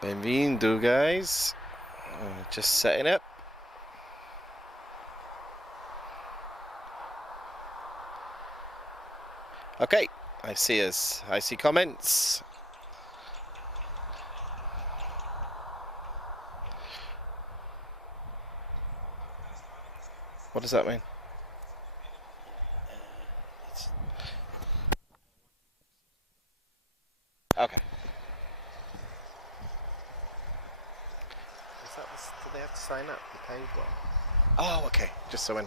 Bem-vindo, guys. Just setting up. Okay, I see us. I see comments. What does that mean? Okay. Do they have to sign up? The paid one? Oh, okay. Just so in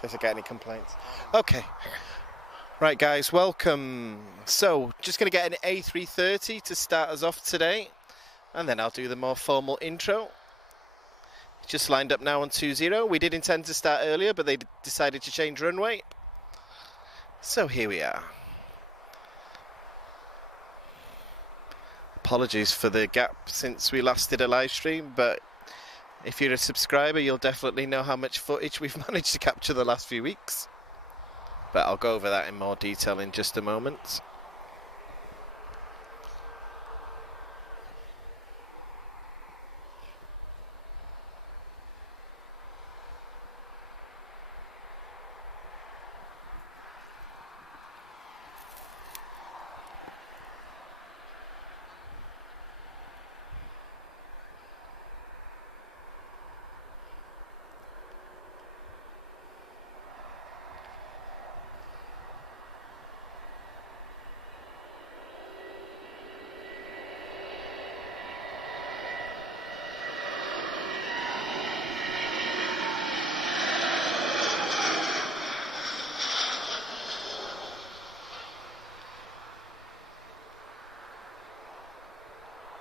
case I get any complaints. Okay. Right, guys, welcome. So, just going to get an A330 to start us off today, and then I'll do the more formal intro. Just lined up now on 20. We did intend to start earlier, but they decided to change runway. So here we are. Apologies for the gap since we last did a live stream, but if you're a subscriber, you'll definitely know how much footage we've managed to capture the last few weeks. But I'll go over that in more detail in just a moment.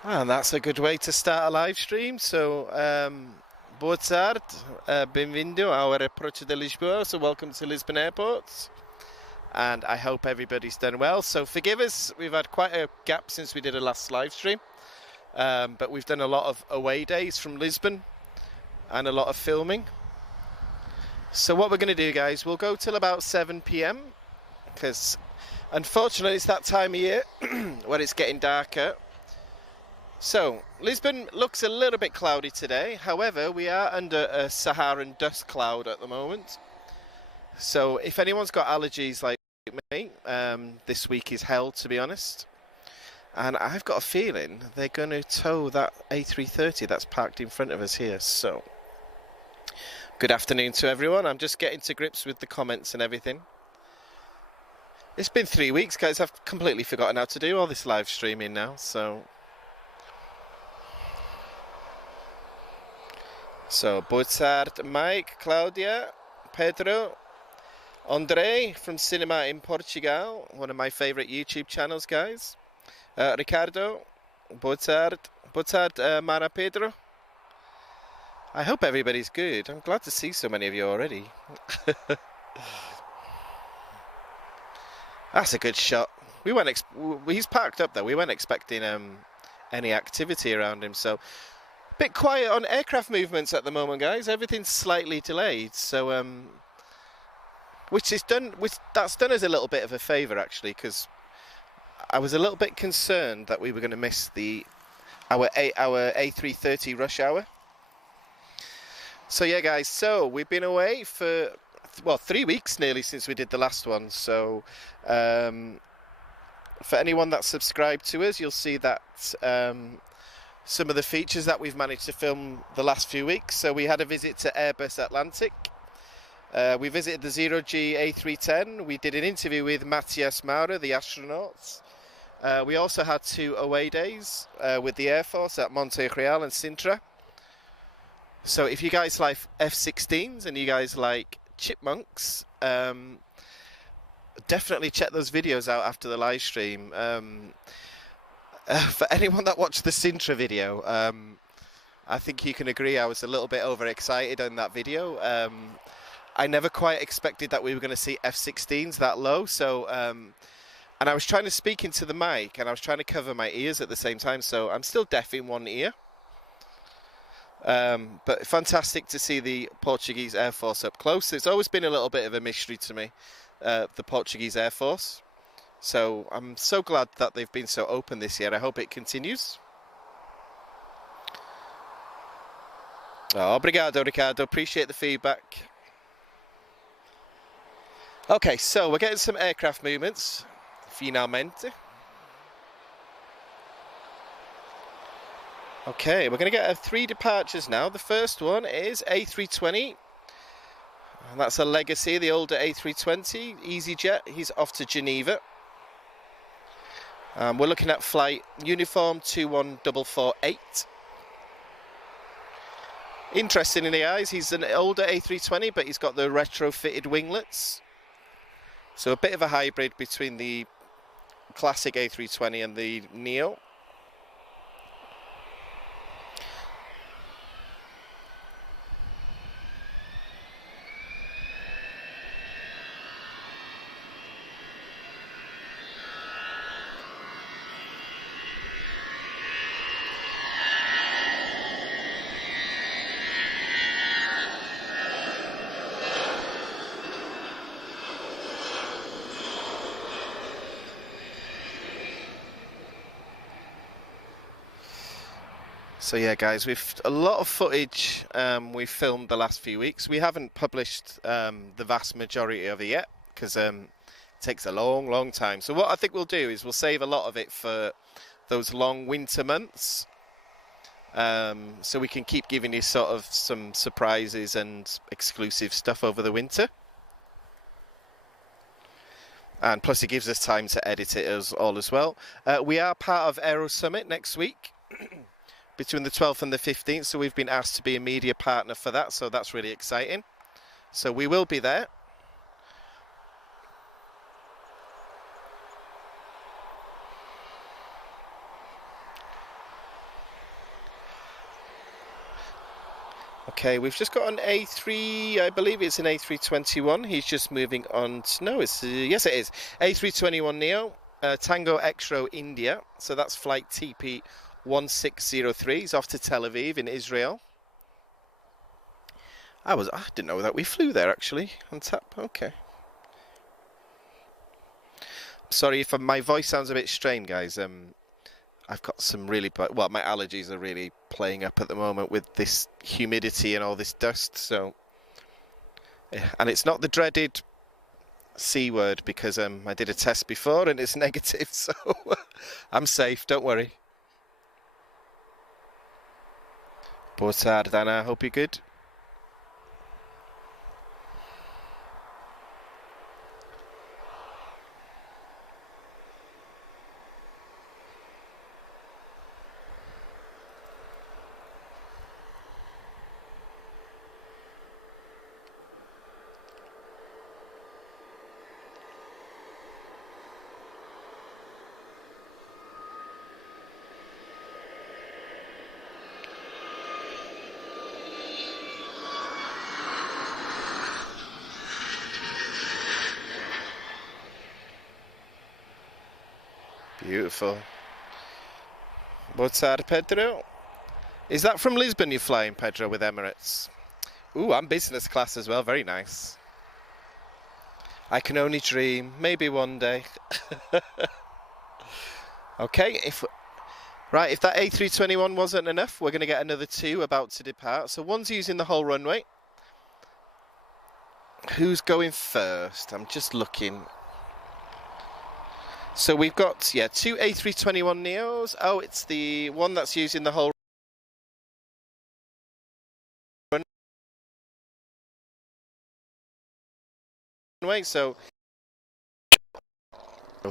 And that's a good way to start a live stream. So, boa tarde, bem-vindo ao Aeroporto de Lisboa. So, welcome to Lisbon Airport. And I hope everybody's done well. So, forgive us, we've had quite a gap since we did a last live stream. But we've done a lot of away days from Lisbon and a lot of filming. So, what we're going to do, guys, we'll go till about 7 p.m. because, unfortunately, it's that time of year when it's getting darker. So, Lisbon looks a little bit cloudy today. However, we are under a Saharan dust cloud at the moment. So, if anyone's got allergies like me, this week is hell, to be honest. And I've got a feeling they're going to tow that A330 that's parked in front of us here. So, good afternoon to everyone. I'm just getting to grips with the comments and everything. It's been 3 weeks, guys. I've completely forgotten how to do all this live streaming now, so boa tarde, Mike, Claudia, Pedro, Andre from Cinema in Portugal, one of my favourite YouTube channels, guys. Ricardo, boa tarde, Mara Pedro. I hope everybody's good. I'm glad to see so many of you already. That's a good shot. He's parked up though. We weren't expecting any activity around him, so bit quiet on aircraft movements at the moment, guys. Everything's slightly delayed, so that's done us a little bit of a favour actually, because I was a little bit concerned that we were going to miss our A330 rush hour. So yeah, guys. So we've been away for 3 weeks nearly since we did the last one. So for anyone that's subscribed to us, you'll see that some of the features that we've managed to film the last few weeks. So we had a visit to Airbus Atlantic. We visited the 0G A310. We did an interview with Matthias Maurer, the astronaut. We also had 2 away days with the Air Force at Monte Real and Sintra. So if you guys like F-16s and you guys like chipmunks, definitely check those videos out after the live stream. For anyone that watched the Sintra video, I think you can agree I was a little bit overexcited on that video. I never quite expected that we were going to see F-16s that low. So, and I was trying to speak into the mic and I was trying to cover my ears at the same time. So I'm still deaf in one ear. But fantastic to see the Portuguese Air Force up close. It's always been a little bit of a mystery to me, the Portuguese Air Force. So I'm so glad that they've been so open this year. I hope it continues. Oh, obrigado, Ricardo. Appreciate the feedback. Okay, so we're getting some aircraft movements, finalmente. Okay, we're going to get 3 departures now. The first one is A320. And that's a legacy, the older A320, EasyJet. He's off to Geneva. We're looking at flight uniform 21448. Interesting in the eyes, he's an older A320, but he's got the retrofitted winglets. So a bit of a hybrid between the classic A320 and the Neo. So yeah, guys, we've a lot of footage we've filmed the last few weeks. We haven't published the vast majority of it yet because it takes a long time. So what I think we'll do is we'll save a lot of it for those long winter months, so we can keep giving you sort of some surprises and exclusive stuff over the winter. And plus it gives us time to edit it as well. We are part of Aero Summit next week. Between the 12th and the 15th, so we've been asked to be a media partner for that, so that's really exciting. So we will be there. Okay, we've just got an A3, I believe it's an A321. He's just moving on to, no, it's, yes it is, A321 Neo, Tango X-Ray India, so that's flight TP 1603. He's off to Tel Aviv in Israel. I didn't know that we flew there actually on tap. Okay. Sorry if my voice sounds a bit strained, guys. I've got some really well, my allergies are really playing up at the moment with this humidity and all this dust. So, and it's not the dreaded C word because I did a test before and it's negative, so I'm safe. Don't worry. Boa tarde, Anna. Hope you're good. Beautiful. Boa tarde, Pedro. Is that from Lisbon you're flying, Pedro, with Emirates? Ooh, I'm business class as well. Very nice. I can only dream. Maybe one day. Okay, if that A321 wasn't enough, we're going to get another 2 about to depart. So one's using the whole runway. Who's going first? I'm just looking. So we've got, 2 A321 Neos. Oh, it's the one that's using the whole runway. So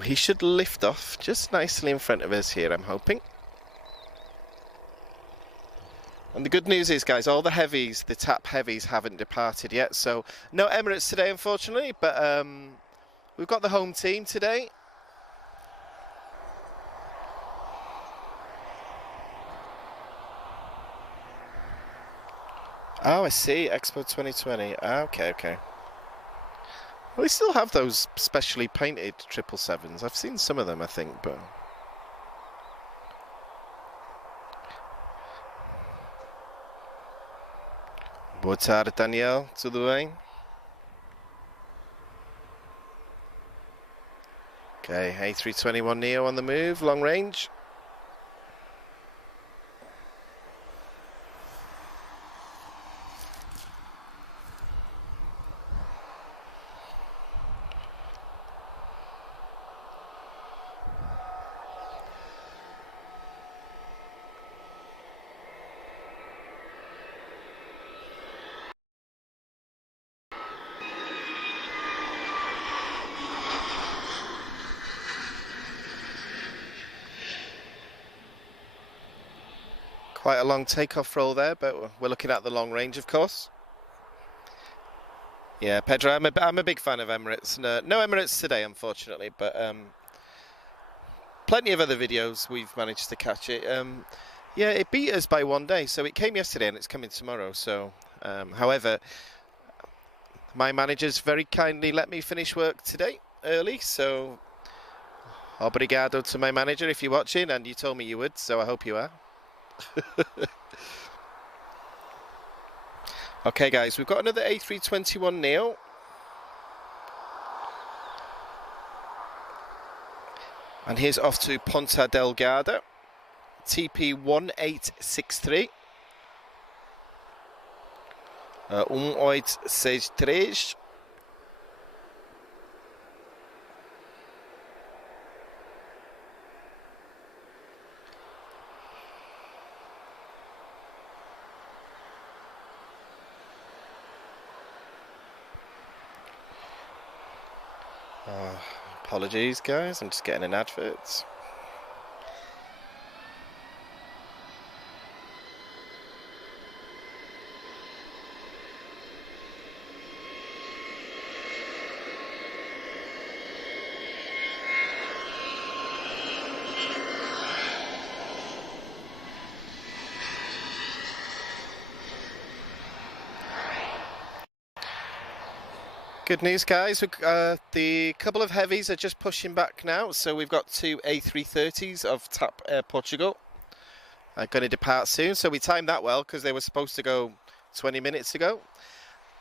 he should lift off just nicely in front of us here, I'm hoping. And the good news is, guys, all the heavies, the TAP heavies, haven't departed yet. So no Emirates today, unfortunately, but we've got the home team today. Oh, I see. Expo 2020. Okay. Well, they still have those specially painted 777s. I've seen some of them, I think, but... Boa tarde, Daniel. Tudo bem? Okay, A321 Neo on the move, long range. Quite a long takeoff roll there, but we're looking at the long range, of course. Yeah, Pedro, I'm a big fan of Emirates. No Emirates today, unfortunately, but plenty of other videos we've managed to catch it. Yeah, it beat us by 1 day, so it came yesterday and it's coming tomorrow. So, however, my managers very kindly let me finish work today early, so obrigado to my manager if you're watching, and you told me you would, so I hope you are. Okay guys, we've got another A321neo. And here's off to Ponta Delgada, TP 1863. 1863. Apologies guys, I'm just getting an advert. Good news guys, the couple of heavies are just pushing back now, so we've got 2 A330s of TAP Air Portugal. Going to depart soon, so we timed that well because they were supposed to go 20 minutes ago.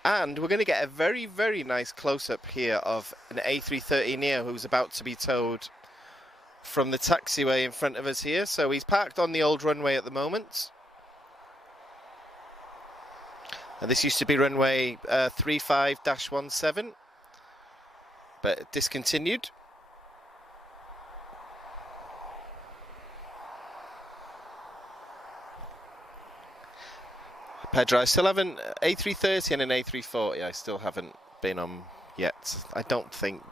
And we're going to get a very, very nice close-up here of an A330neo who's about to be towed from the taxiway in front of us here. So he's parked on the old runway at the moment. This used to be runway 35-17, but discontinued. Pedro, I still haven't, A330 and an A340 I still haven't been on yet. I don't think.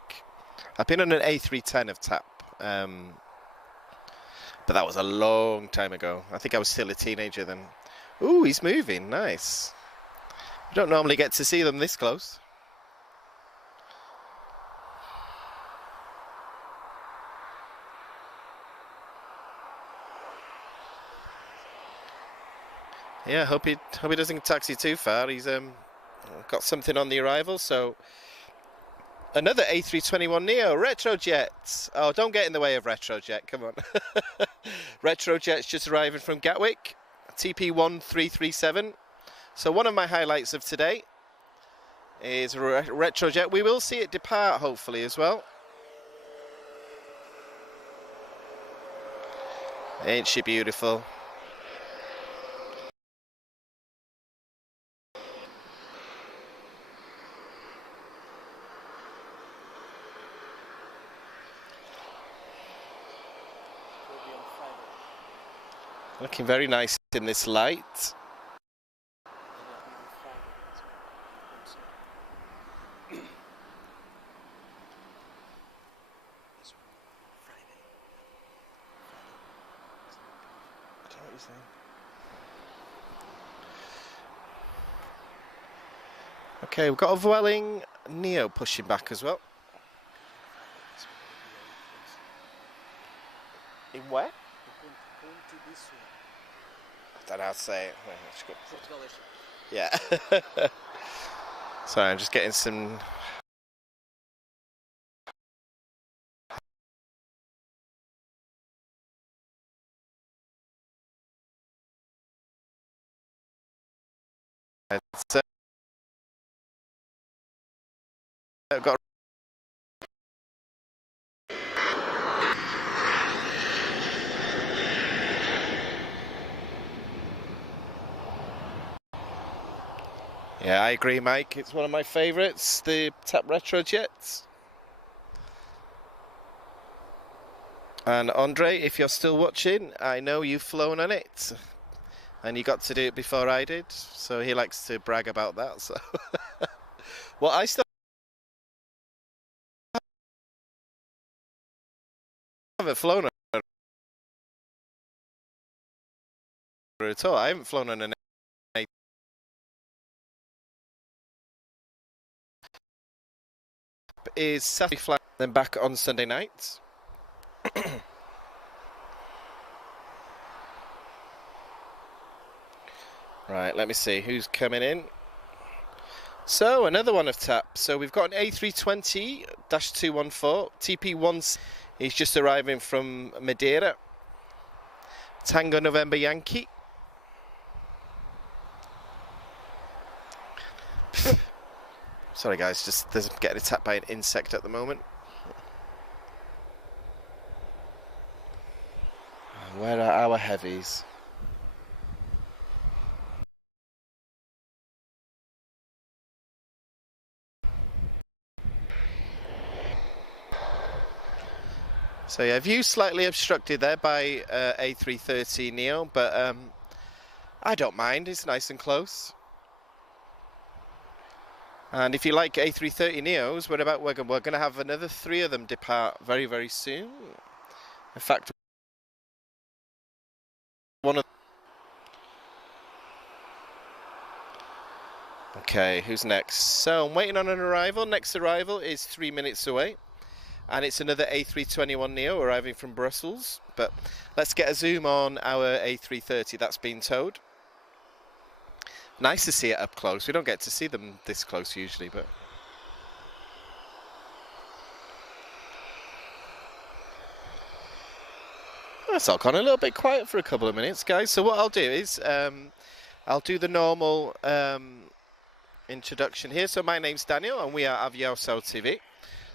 I've been on an A310 of TAP, but that was a long time ago. I think I was still a teenager then. Ooh, he's moving, nice. You don't normally get to see them this close. Yeah, hope he doesn't taxi too far. He's got something on the arrival. So another A321neo retrojet. Oh, don't get in the way of retrojet. Come on. Retrojet's just arriving from Gatwick, TP 1337. So one of my highlights of today is retrojet. We will see it depart hopefully as well. Ain't she beautiful? Looking very nice in this light. Okay, we've got a Vueling Neo pushing back as well. In where? I don't know how to say it. Yeah. Sorry, I'm just getting some... got Yeah, I agree, Mike. It's one of my favourites, the TAP Retrojets. And Andre, if you're still watching, I know you've flown on it. And you got to do it before I did, so he likes to brag about that. So, well, I still haven't flown on at all. I haven't flown on an is Saturday flight, then back on Sunday night. Right, let me see who's coming in. So another one of TAP. So we've got an A320-214 TP1. He's just arriving from Madeira. Tango November Yankee. Sorry guys, just there's getting attacked by an insect at the moment. Where are our heavies? So yeah, view slightly obstructed there by A330 Neo, but I don't mind, it's nice and close. And if you like A330 Neos, we're going to have another 3 of them depart very, very soon. In fact, one of... Okay, who's next? So I'm waiting on an arrival. Next arrival is 3 minutes away. And it's another A321 Neo arriving from Brussels. But let's get a zoom on our A330 that's been towed. Nice to see it up close. We don't get to see them this close usually, but... That's all gone a little bit quiet for a couple of minutes, guys. So what I'll do is, I'll do the normal introduction here. So my name's Daniel and we are Aviação TV.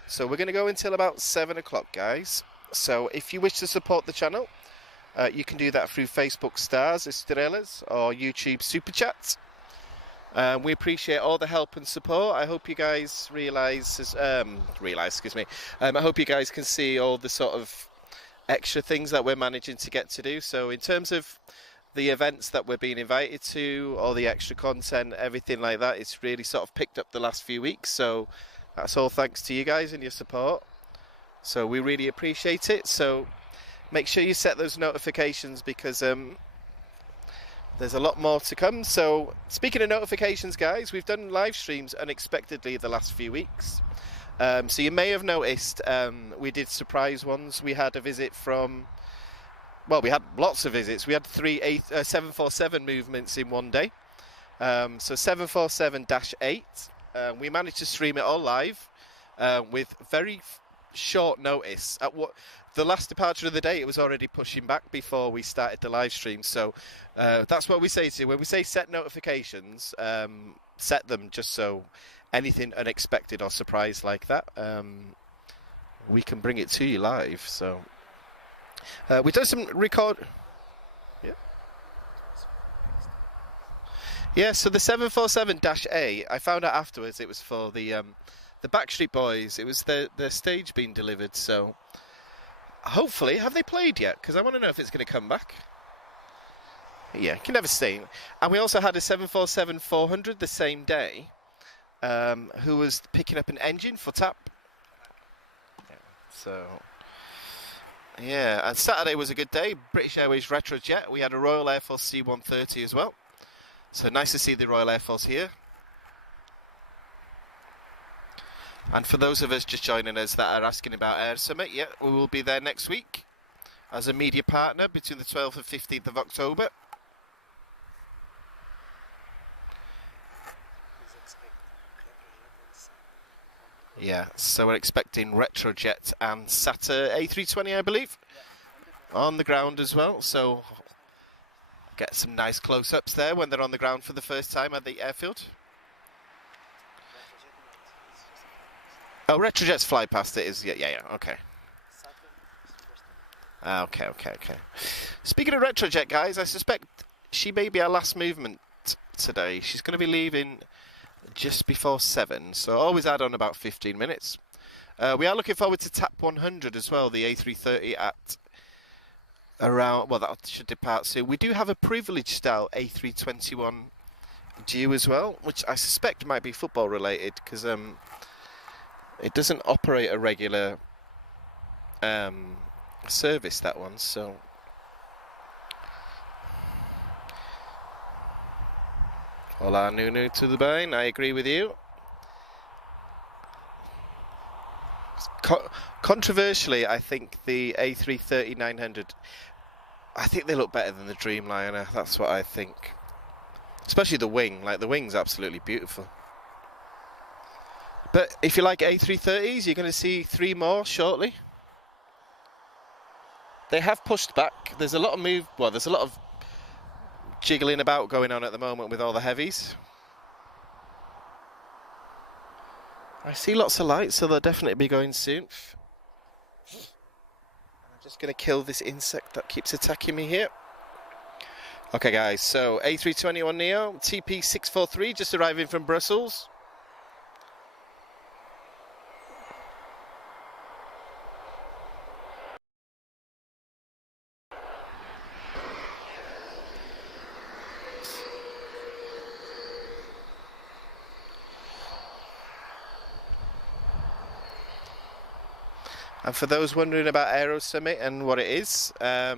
So we're going to go until about 7 o'clock, guys. So if you wish to support the channel, you can do that through Facebook Stars, Estrelas, or YouTube Super Chats. We appreciate all the help and support. I hope you guys realise, I hope you guys can see all the sort of extra things that we're managing to get to do. So in terms of the events that we're being invited to, all the extra content, everything like that, it's really sort of picked up the last few weeks. So that's all thanks to you guys and your support. So we really appreciate it. So make sure you set those notifications because there's a lot more to come. So speaking of notifications, guys, we've done live streams unexpectedly the last few weeks. So you may have noticed we did surprise ones. We had a visit from, well, we had lots of visits. We had 3 747 movements in one day. So 747-8. We managed to stream it all live with very short notice. At what the last departure of the day, it was already pushing back before we started the live stream. So that's what we say to you. When we say set notifications, set them just so anything unexpected or surprise like that, we can bring it to you live. So we've done some record. Yeah, so the 747-A, I found out afterwards it was for the Backstreet Boys. It was their stage being delivered, so hopefully, have they played yet? Because I want to know if it's going to come back. Yeah, you can never say. And we also had a 747-400 the same day, who was picking up an engine for TAP. Yeah, so, yeah, and Saturday was a good day. British Airways Retrojet. We had a Royal Air Force C-130 as well. So nice to see the Royal Air Force here. And for those of us just joining us that are asking about Air Summit, yeah, we will be there next week as a media partner between the 12th and 15th of October. Yeah, so we're expecting Retrojet and SATA A320, I believe, on the ground as well. So get some nice close-ups there when they're on the ground for the first time at the airfield. Oh, Retrojets fly past it is, yeah, okay. Okay. Speaking of Retrojet, guys, I suspect she may be our last movement today. She's going to be leaving just before 7, so always add on about 15 minutes. We are looking forward to TAP 100 as well, the A330 at around, well, that should depart soon. We do have a privileged style A321 due as well, which I suspect might be football related because it doesn't operate a regular service, that one. So Hola, Nunu to the Bain. I agree with you. Controversially, I think the A330-900, I think they look better than the Dreamliner. That's what I think. Especially the wing. Like, the wing's absolutely beautiful. But if you like A330s, you're going to see 3 more shortly. They have pushed back. There's a lot of there's a lot of jiggling about going on at the moment with all the heavies. I see lots of lights, so they'll definitely be going soon. I'm just going to kill this insect that keeps attacking me here. Okay guys, so A321neo, TP643, just arriving from Brussels. And for those wondering about Aero Summit and what it is, their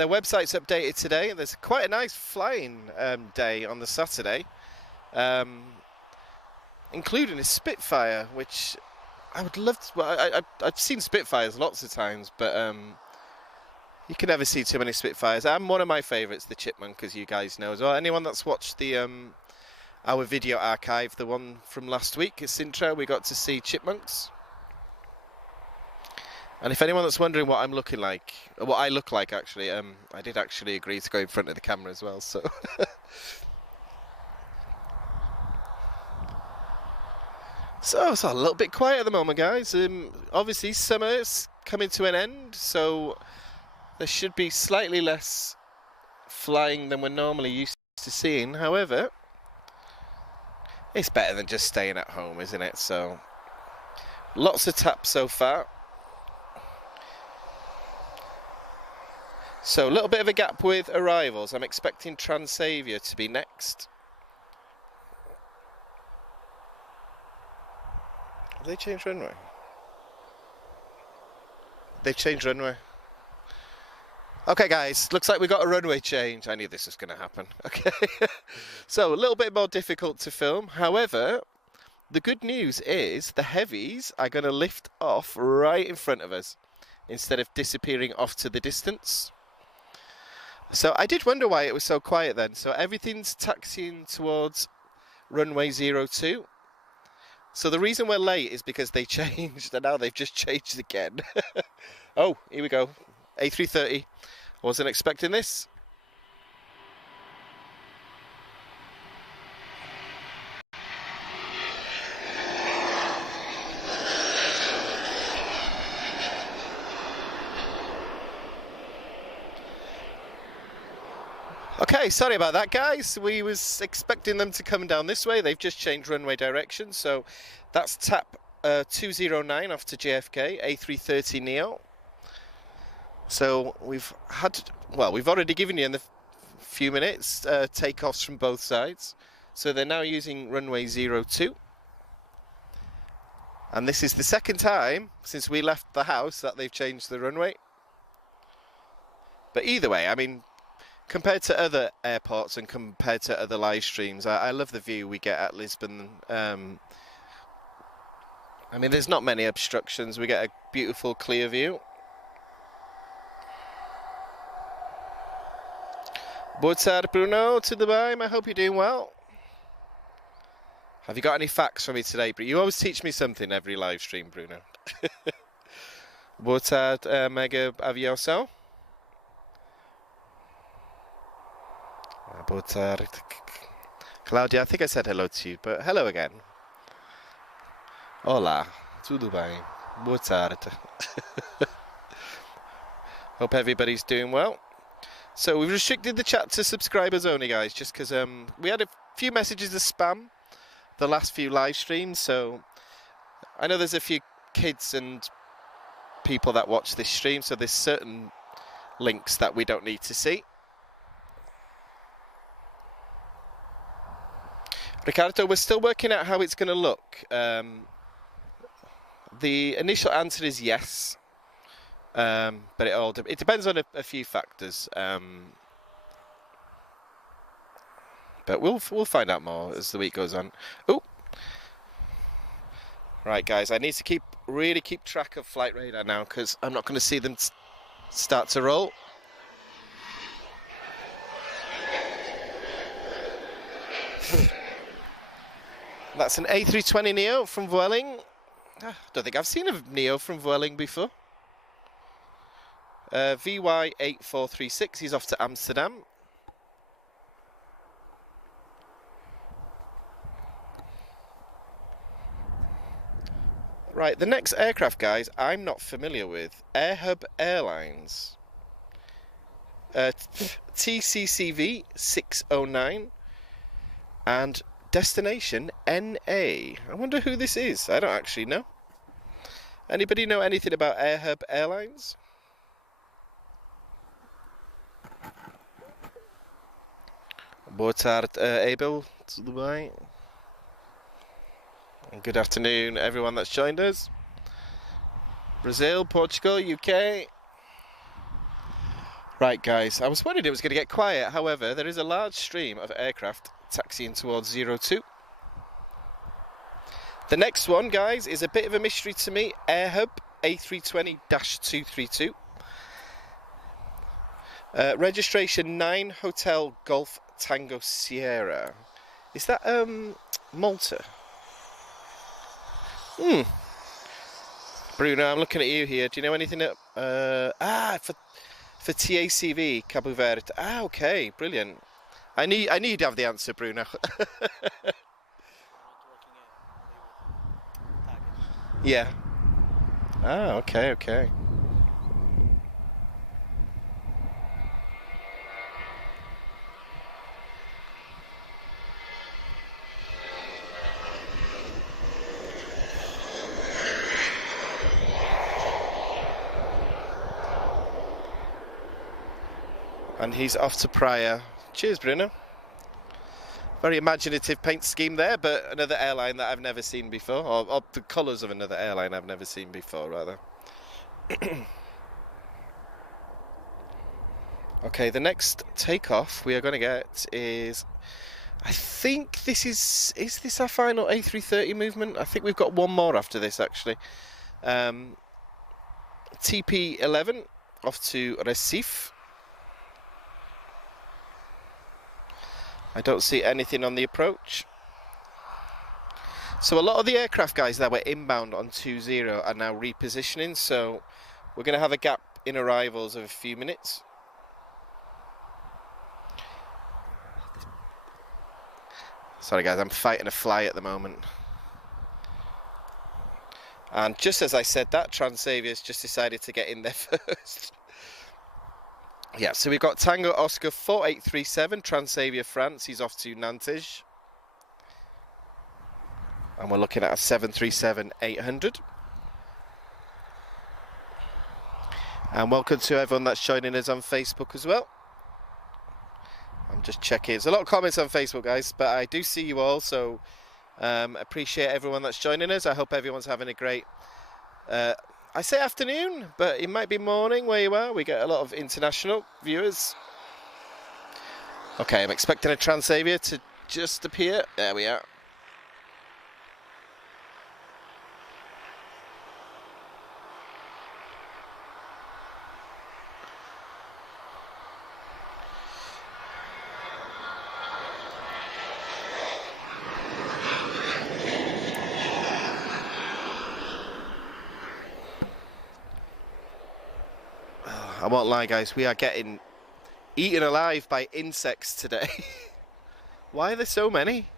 website's updated today. There's quite a nice flying day on the Saturday, including a Spitfire, which I would love to. Well, I've seen Spitfires lots of times, but you can never see too many Spitfires. And one of my favourites, the Chipmunk, as you guys know as well. Anyone that's watched the our video archive, the one from last week at Sintra, we got to see Chipmunks. And if anyone that's wondering what I'm looking like, or what I look like actually, I did actually agree to go in front of the camera as well, so. So it's a little bit quiet at the moment, guys. Obviously summer's coming to an end, so there should be slightly less flying than we're normally used to seeing. However, it's better than just staying at home, isn't it? So, lots of taps so far. So a little bit of a gap with arrivals. I'm expecting Transavia to be next. Have they changed runway? They've changed runway. Okay guys, looks like we got a runway change. I knew this was going to happen. Okay. So a little bit more difficult to film. However, the good news is the heavies are going to lift off right in front of us instead of disappearing off to the distance. So I did wonder why it was so quiet then. So everything's taxiing towards runway 02. So the reason we're late is because they changed, and now they've just changed again. Oh, here we go. A330. Wasn't expecting this. Okay, sorry about that, guys. We was expecting them to come down this way. They've just changed runway direction. So that's tap 209 off to JFK, A330neo. So we've already given you in the few minutes takeoffs from both sides. So they're now using runway 02. And this is the second time since we left the house that they've changed the runway. But either way, I mean, compared to other airports and compared to other live streams, I love the view we get at Lisbon. I mean, there's not many obstructions. We get a beautiful, clear view. Boa tarde, Bruno, to Dubai. I hope you're doing well. Have you got any facts for me today? You always teach me something every live stream, Bruno. Boa tarde, Mega Aviação. Boa tarde. Claudia, I think I said hello to you, but hello again. Olá, tudo bem? Boa tarde. Hope everybody's doing well. So we've restricted the chat to subscribers only, guys, just because we had a few messages of spam the last few live streams. So I know there's a few kids and people that watch this stream, so there's certain links that we don't need to see. Ricardo, we're still working out how it's going to look. The initial answer is yes. But it depends on a few factors. But But we'll find out more as the week goes on. Oh, right, guys. I need to really keep track of flight radar now because I'm not going to see them start to roll. That's an A320neo from Vueling. I don't think I've seen a Neo from Vueling before. VY8436, he's off to Amsterdam. Right, the next aircraft, guys, I'm not familiar with. Airhub Airlines. TCCV 609 and destination NA. I wonder who this is. I don't actually know. Anybody know anything about Airhub Airlines? Boa tarde, Abel. Tudo bem? Good afternoon, everyone that's joined us. Brazil, Portugal, UK. Right, guys, I was worried it was going to get quiet. However, there is a large stream of aircraft taxiing towards 02. The next one, guys, is a bit of a mystery to me. Airhub A320-232. Registration 9 Hotel Golf Tango Sierra. Is that Malta? Bruno, I'm looking at you here. Do you know anything? For TACV Cabo Verde. Ah, okay, brilliant. I need to have the answer, Bruno. Yeah. Ah, okay, okay. And he's off to Praia. Cheers, Bruno. Very imaginative paint scheme there, but another airline that I've never seen before, or the colours of another airline I've never seen before, rather. Okay, the next takeoff we are going to get is, I think this is this our final A330 movement? I think we've got one more after this, actually. TP11 off to Recife. I don't see anything on the approach. So a lot of the aircraft, guys, that were inbound on 20 are now repositioning, so we're going to have a gap in arrivals of a few minutes. Sorry, guys, I'm fighting a fly at the moment. And just as I said that, Transavier's just decided to get in there first. Yeah, so we've got Tango Oscar 4837, Transavia France, he's off to Nantes. And we're looking at a 737-800. And welcome to everyone that's joining us on Facebook as well. I'm just checking. There's a lot of comments on Facebook, guys, but I do see you all, so appreciate everyone that's joining us. I hope everyone's having a great I say afternoon, but it might be morning where you are. We get a lot of international viewers. Okay, I'm expecting a Transavia to just appear. There we are. I won't lie, guys, we are getting eaten alive by insects today. Why are there so many?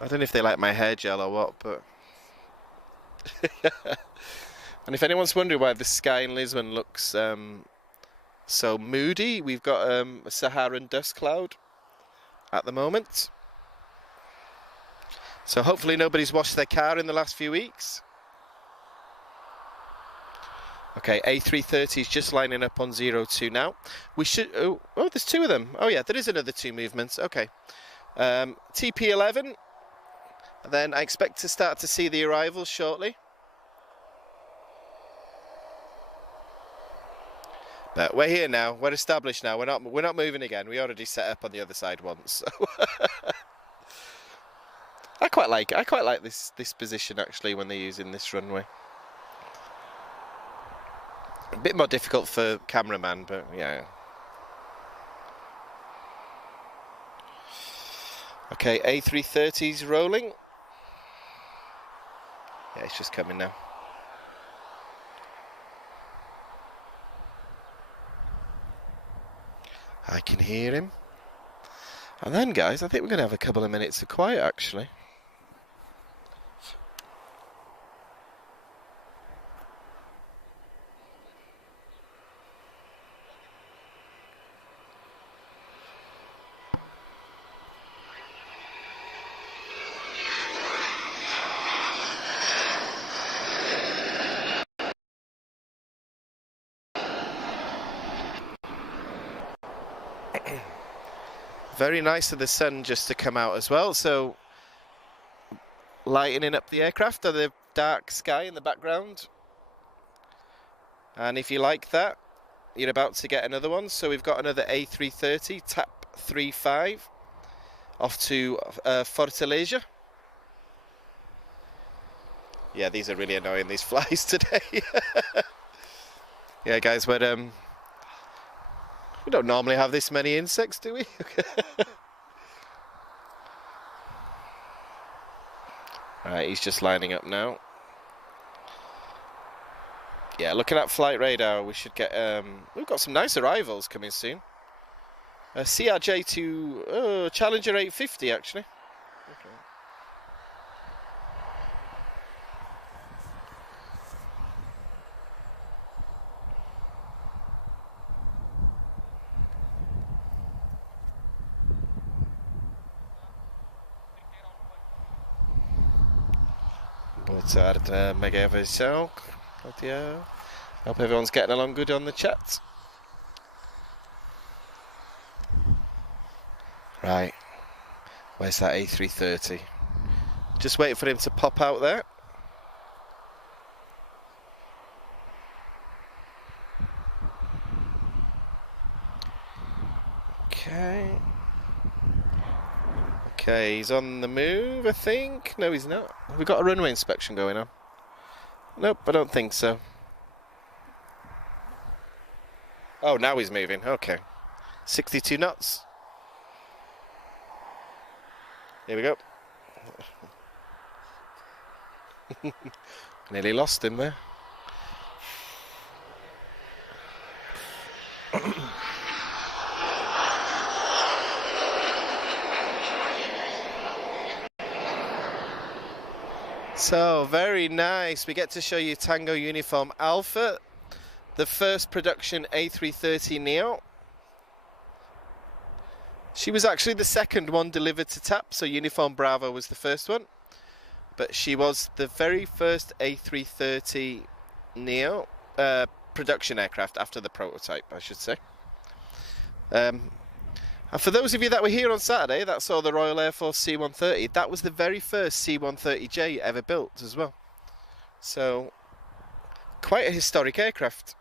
I don't know if they like my hair gel or what, but... And if anyone's wondering why the sky in Lisbon looks so moody, we've got a Saharan dust cloud at the moment. So hopefully nobody's washed their car in the last few weeks. Okay, A330 is just lining up on 02 now. We should... Oh, there's two of them. Oh, yeah, there is another two movements. Okay. TP11. And then I expect to start to see the arrivals shortly. But we're here now. We're established now. We're not moving again. We already set up on the other side once. So I quite like this position actually when they're using this runway. A bit more difficult for cameraman, but yeah. Okay, A330's rolling. Yeah, it's just coming now. I can hear him. And then, guys, I think we're going to have a couple of minutes of quiet, actually. Very nice of the sun just to come out as well, so lightening up the aircraft or the dark sky in the background. And if you like that, you're about to get another one. So we've got another A330 TAP 35 off to Fortaleza. Yeah, these are really annoying, these flies today. Yeah, guys, but we don't normally have this many insects, do we? Right, he's just lining up now. Yeah, looking at flight radar, we should get. We've got some nice arrivals coming soon. CRJ to Challenger 850 actually. Okay. Boa tarde, Aviação. Hope everyone's getting along good on the chat. Right, where's that A330? Just waiting for him to pop out there. Okay. Okay, he's on the move, I think. No, he's not. Have we got a runway inspection going on? Nope, I don't think so. Oh, now he's moving. Okay. 62 knots. Here we go. Nearly lost him there. So, very nice. We get to show you Tango Uniform Alpha, the first production A330neo. She was actually the second one delivered to TAP, so Uniform Bravo was the first one. But she was the very first A330neo production aircraft after the prototype, I should say. And for those of you that were here on Saturday that saw the Royal Air Force C-130, that was the very first C-130J ever built as well. So, quite a historic aircraft.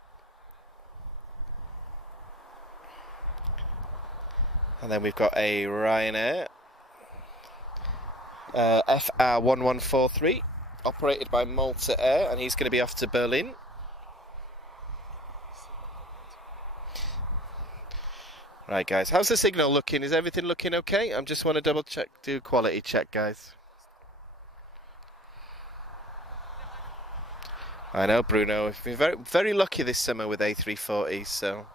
And then we've got a Ryanair FR1143, operated by Malta Air, and he's going to be off to Berlin. Right, guys, how's the signal looking? Is everything looking okay? I just want to double check, do quality check, guys. I know, Bruno, we've been very, very lucky this summer with A340s, so.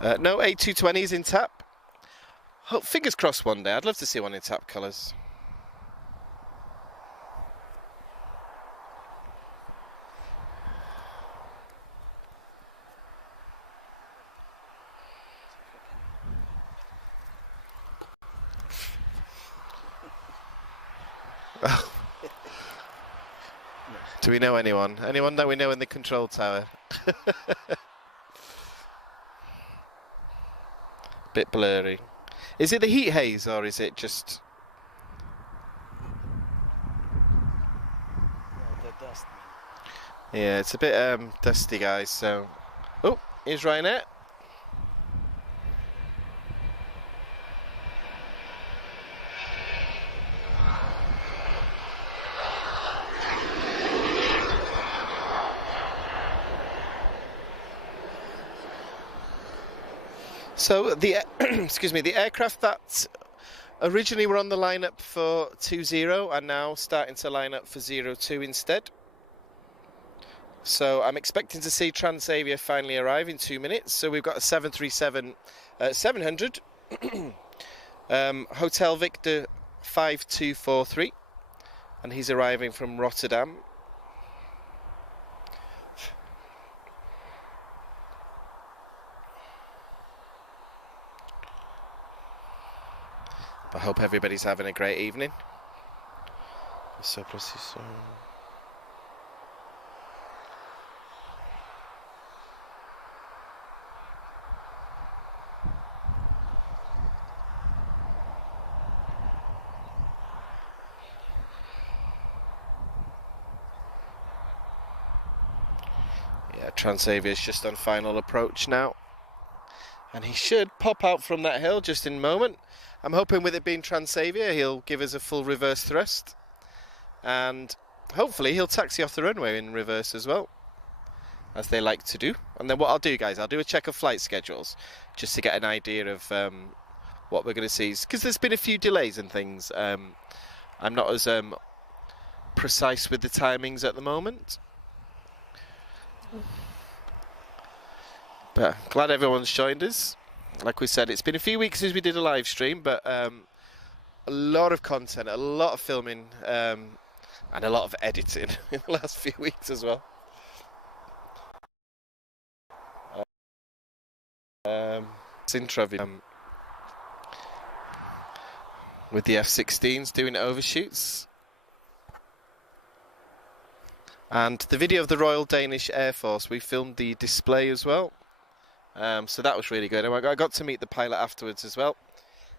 No A220s in TAP. Oh, fingers crossed one day. I'd love to see one in TAP colours. Do we know anyone? Anyone that we know in the control tower? Bit blurry. Is it the heat haze or is it just... Yeah, the dust. Yeah, it's a bit dusty, guys, so... Oh, here's Ryanair. So the excuse me, the aircraft that originally were on the lineup for 20 are now starting to line up for 02 instead. So I'm expecting to see Transavia finally arrive in 2 minutes. So we've got a 737-700, Hotel Victor 5243, and he's arriving from Rotterdam. I hope everybody's having a great evening. So preciso. Yeah, Transavia is just on final approach now. And he should pop out from that hill just in a moment. I'm hoping with it being Transavia, he'll give us a full reverse thrust. And hopefully he'll taxi off the runway in reverse as well, as they like to do. And then what I'll do, guys, I'll do a check of flight schedules just to get an idea of what we're going to see. Because there's been a few delays and things. I'm not as precise with the timings at the moment. But glad everyone's joined us. Like we said, it's been a few weeks since we did a live stream, but a lot of content, a lot of filming, and a lot of editing in the last few weeks as well. Intro with the F-16s doing overshoots. And the video of the Royal Danish Air Force, we filmed the display as well. So that was really good. I got to meet the pilot afterwards as well.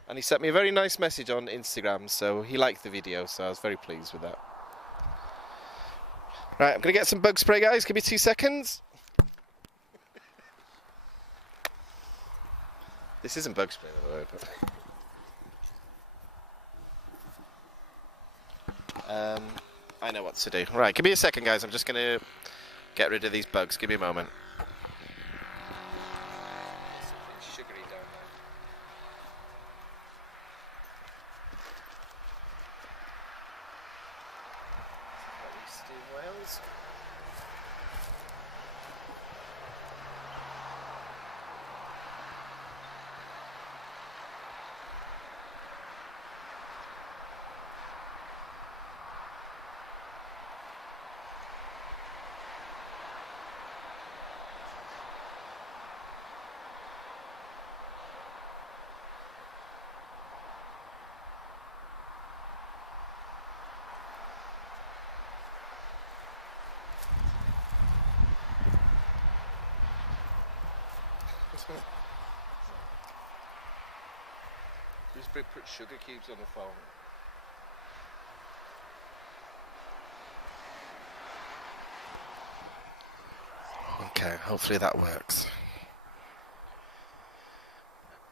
And he sent me a very nice message on Instagram, so he liked the video, so I was very pleased with that. Right, I'm going to get some bug spray, guys. Give me 2 seconds. This isn't bug spray, by the way, but... I know what to do. Right, give me a second, guys. I'm just going to get rid of these bugs. Give me a moment. Sugary down there. Wales. Just put sugar cubes on the phone. Okay, hopefully that works.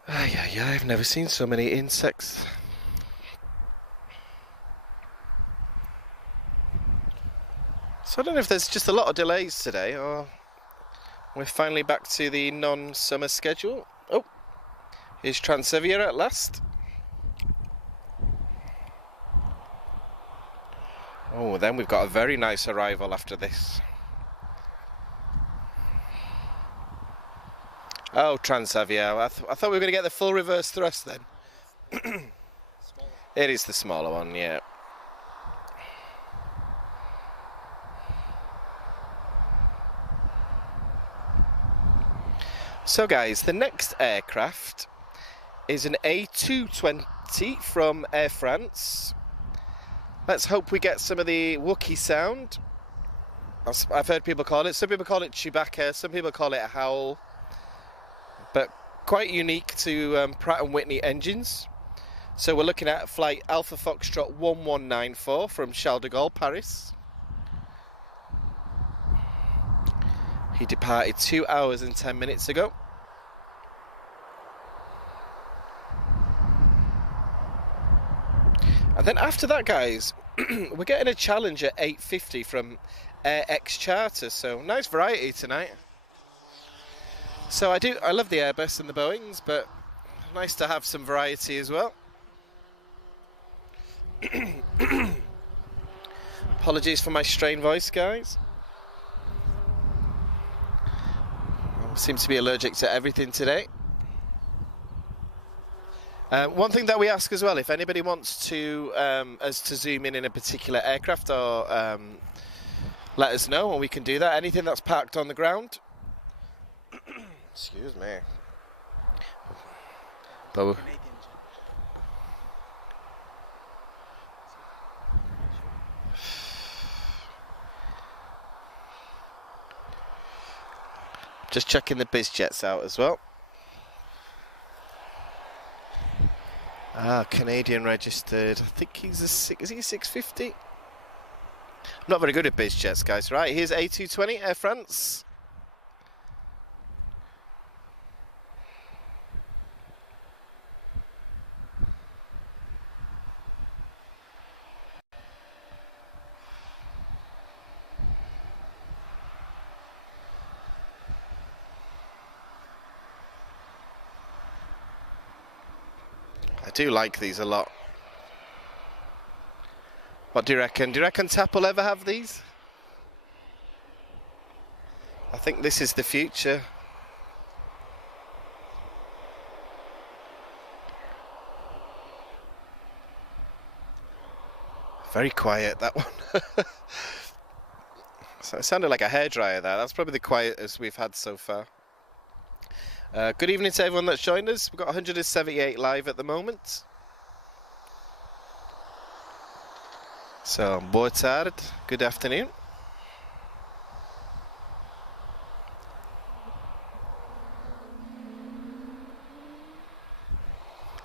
Yeah, I've never seen so many insects. So I don't know if there's just a lot of delays today, or we're finally back to the non-summer schedule. Oh, here's Transavia at last. Oh, then we've got a very nice arrival after this. Oh, Transavia. I thought we were going to get the full reverse thrust then. It is the smaller one, yeah. So guys, the next aircraft is an A220 from Air France. Let's hope we get some of the Wookiee sound. I've heard people call it, some people call it Chewbacca, some people call it a howl. But quite unique to Pratt & Whitney engines. So we're looking at flight Alpha Foxtrot 1194 from Charles de Gaulle, Paris. He departed 2 hours and 10 minutes ago. And then after that, guys, we're getting a Challenger 850 from AirX Charter, so nice variety tonight. So I love the Airbus and the Boeings, but nice to have some variety as well. Apologies for my strained voice, guys. I seem to be allergic to everything today. One thing that we ask as well, if anybody wants to us to zoom in a particular aircraft, or let us know and we can do that. Anything that's parked on the ground. Excuse me. But just checking the biz jets out as well. Canadian registered. I think he's is he 650? I'm not very good at biz jets, guys. Right, here's A220 Air France. I do like these a lot. What do you reckon? Do you reckon TAP will ever have these? I think this is the future. Very quiet, that one. So it sounded like a hairdryer there. That's probably the quietest we've had so far. Good evening to everyone that's joined us. We've got 178 live at the moment. So, boa tarde, good afternoon.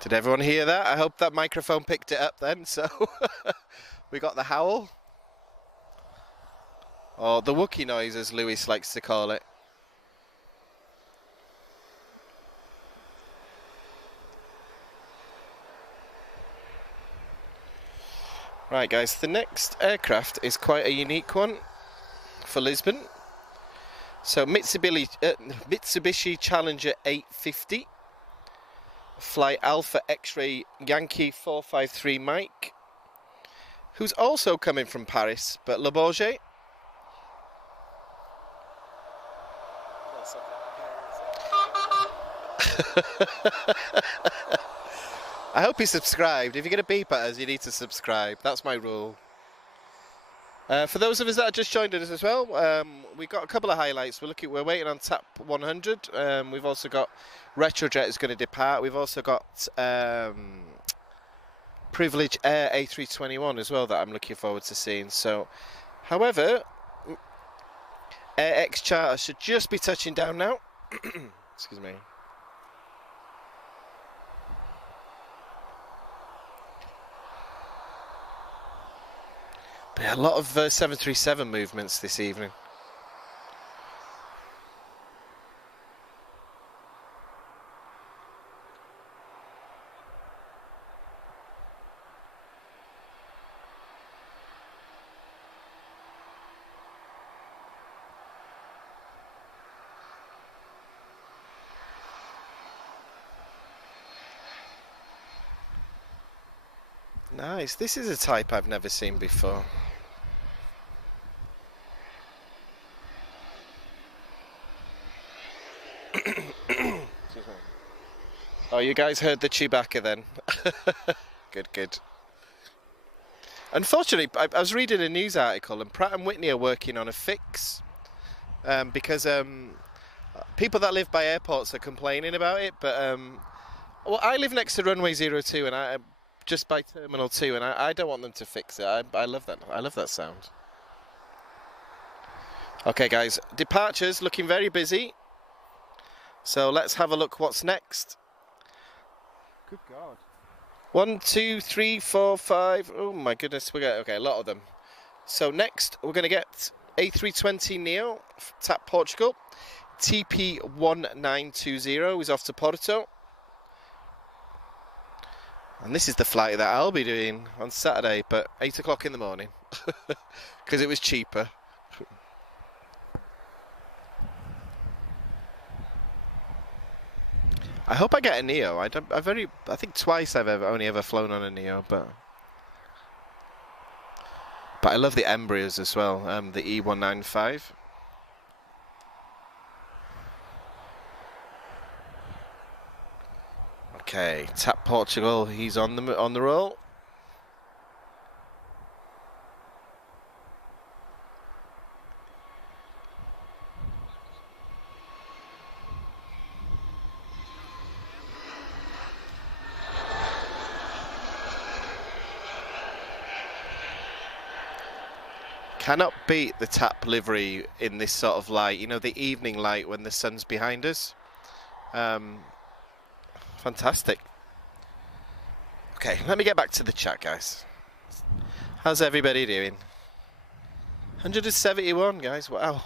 Did everyone hear that? I hope that microphone picked it up then. So, we got the howl. Or the Wookiee noise, as Lewis likes to call it. Right, guys, the next aircraft is quite a unique one for Lisbon. So Mitsubishi Challenger 850, flight Alpha X-Ray Yankee 453 Mike, who's also coming from Paris, but Le Bourget. I hope you subscribed. If you're going to beep at us, you need to subscribe. That's my rule. For those of us that have just joined us as well, we've got a couple of highlights. We're waiting on TAP 100. We've also got Retrojet is going to depart. We've also got Privilege Air A321 as well that I'm looking forward to seeing. So, however, AirX Charter should just be touching down now. Excuse me. But yeah, a lot of 737 movements this evening. Nice. This is a type I've never seen before. Oh, you guys heard the Chewbacca then? Good, good. Unfortunately, I was reading a news article and Pratt & Whitney are working on a fix because people that live by airports are complaining about it, but well, I live next to runway 02 and I just by Terminal 2 and I don't want them to fix it. I love that. I love that sound. Okay, guys, departures looking very busy. So let's have a look what's next. Good God. 1, 2, 3, 4, 5. Oh my goodness, we got okay, a lot of them. So next we're going to get A320neo, TAP Portugal, TP1920 is off to Porto. And this is the flight that I'll be doing on Saturday, but 8 o'clock in the morning, because it was cheaper. I hope I get a Neo. I think twice I've only ever flown on a Neo, but I love the Embraers as well, the E195. Okay, TAP Portugal, he's on the roll. Cannot beat the TAP livery in this sort of light, you know, the evening light when the sun's behind us. Fantastic. Okay, let me get back to the chat, guys. How's everybody doing? 171, guys, wow.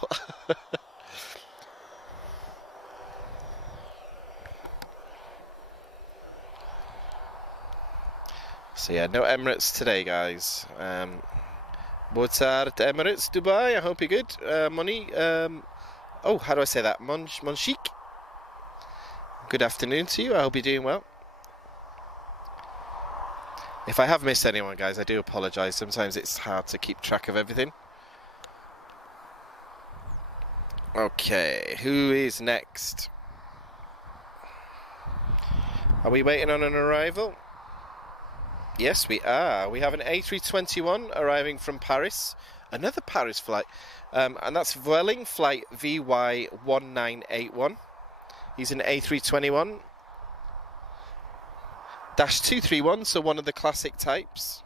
So yeah, no Emirates today, guys. Boa tarde, Emirates, Dubai, I hope you're good. Moni, oh, how do I say that? Monchique. Good afternoon to you, I hope you're doing well. If I have missed anyone, guys, I do apologise. Sometimes it's hard to keep track of everything. Okay, who is next? Are we waiting on an arrival? Yes, we are. We have an A321 arriving from Paris. Another Paris flight. And that's Vueling flight VY1981. He's an A321. -231, so one of the classic types.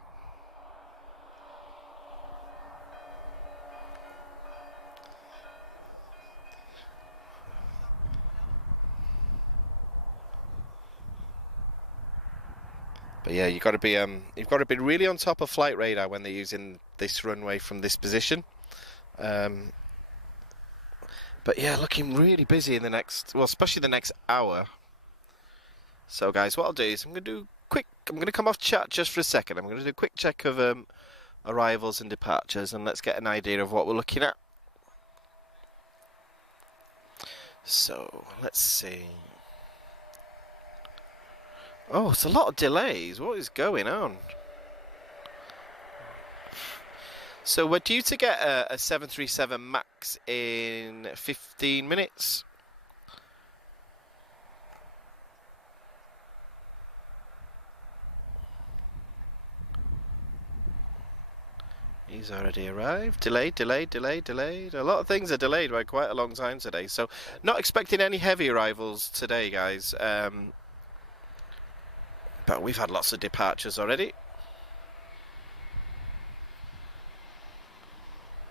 But yeah, you've got to be really on top of flight radar when they're using this runway from this position. But yeah, looking really busy in the next, well, especially the next hour. So guys, what I'll do is I'm going to come off chat just for a second. I'm going to do a quick check of arrivals and departures, and let's get an idea of what we're looking at. So, let's see. Oh, it's a lot of delays. What is going on? So we're due to get a 737 MAX in 15 minutes. He's already arrived. Delayed. A lot of things are delayed by quite a long time today. So not expecting any heavy arrivals today, guys. But we've had lots of departures already.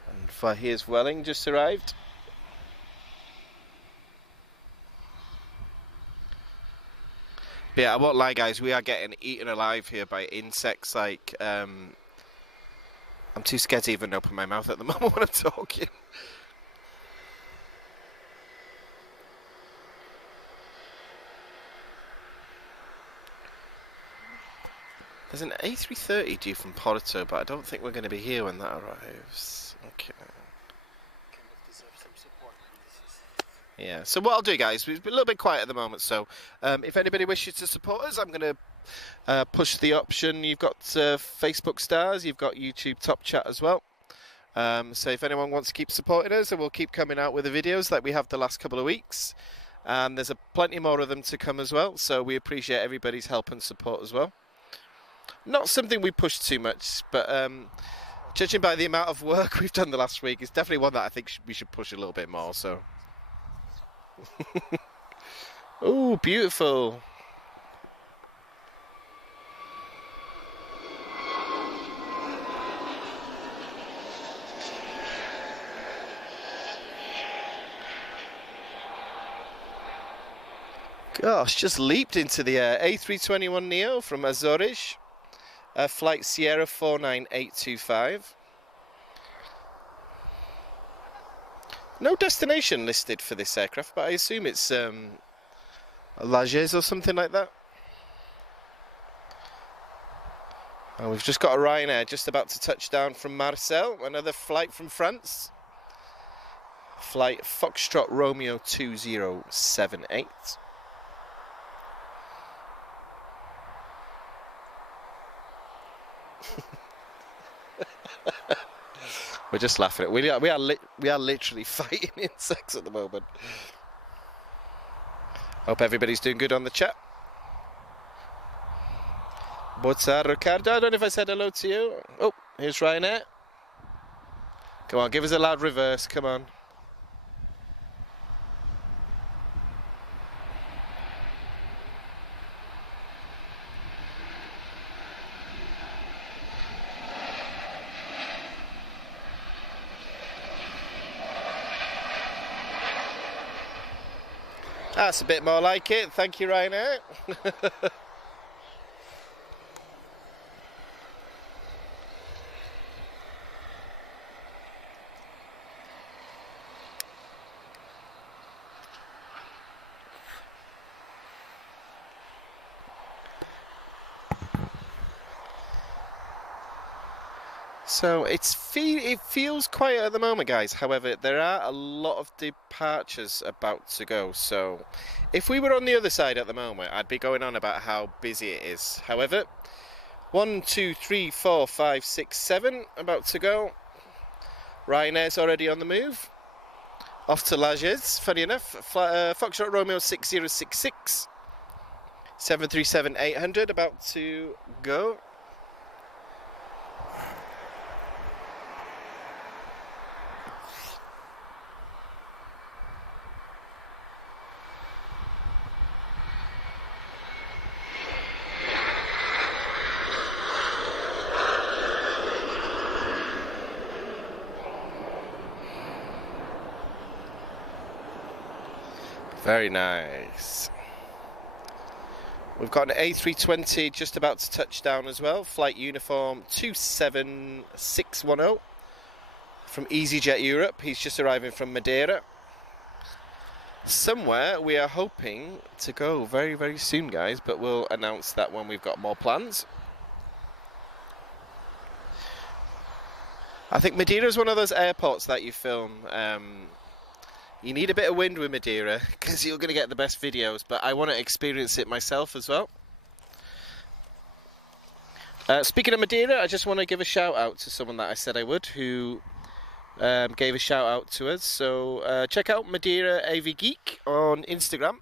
And here's Welling just arrived. But yeah, I won't lie, guys. We are getting eaten alive here by insects. Like, I'm too scared to even open my mouth at the moment when I'm talking. There's an A330 due from Porto, but I don't think we're going to be here when that arrives. Okay. Yeah, so what I'll do, guys, we've been a little bit quiet at the moment, so if anybody wishes to support us, I'm going to push the option. You've got Facebook stars, you've got YouTube top chat as well. So if anyone wants to keep supporting us, we'll keep coming out with the videos like we have the last couple of weeks. And there's plenty more of them to come as well, so we appreciate everybody's help and support as well. Not something we push too much, but judging by the amount of work we've done the last week, it's definitely one that I think we should push a little bit more. So, oh, beautiful. Gosh, just leaped into the air. A321neo from Azores, flight Sierra 49825. No destination listed for this aircraft, but I assume it's Lajes or something like that. And we've just got a Ryanair just about to touch down from Marseille, another flight from France. Flight Foxtrot Romeo 2078. We're just laughing at it. We are literally fighting insects at the moment. Hope everybody's doing good on the chat. Boa Ricardo. I don't know if I said hello to you. Oh, here's Ryanair. Come on, give us a loud reverse. Come on. That's a bit more like it. Thank you, Ryanair. So it feels quiet at the moment, guys. However, there are a lot of departures about to go. So if we were on the other side at the moment, I'd be going on about how busy it is. However, 1, 2, 3, 4, 5, 6, 7 about to go. Ryanair's already on the move. Off to Lajes, funny enough. Foxtrot Romeo 6066. 737-800 about to go. Very nice. We've got an A320 just about to touch down as well. Flight uniform 27610 from EasyJet Europe. He's just arriving from Madeira. Somewhere we are hoping to go very, very soon, guys, but we'll announce that when we've got more plans. I think Madeira is one of those airports that you film. You need a bit of wind with Madeira because you're going to get the best videos, but I want to experience it myself as well. Speaking of Madeira, I just want to give a shout out to someone that I said I would, who gave a shout out to us. So check out Madeira AV Geek on Instagram.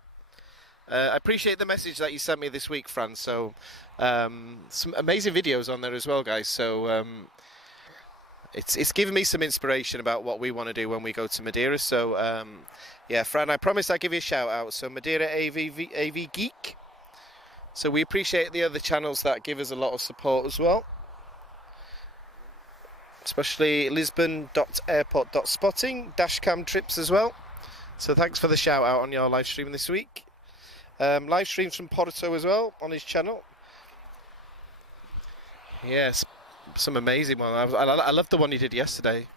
I appreciate the message that you sent me this week, Fran. So some amazing videos on there as well, guys. So it's given me some inspiration about what we want to do when we go to Madeira. So yeah, Fran, I promised I'd give you a shout out. So Madeira AV Geek. So we appreciate the other channels that give us a lot of support as well, especially Lisbon.airport.spotting, dashcam trips as well. So thanks for the shout out on your live stream this week. Live streams from Porto as well on his channel. Yes, some amazing one. I love the one he did yesterday.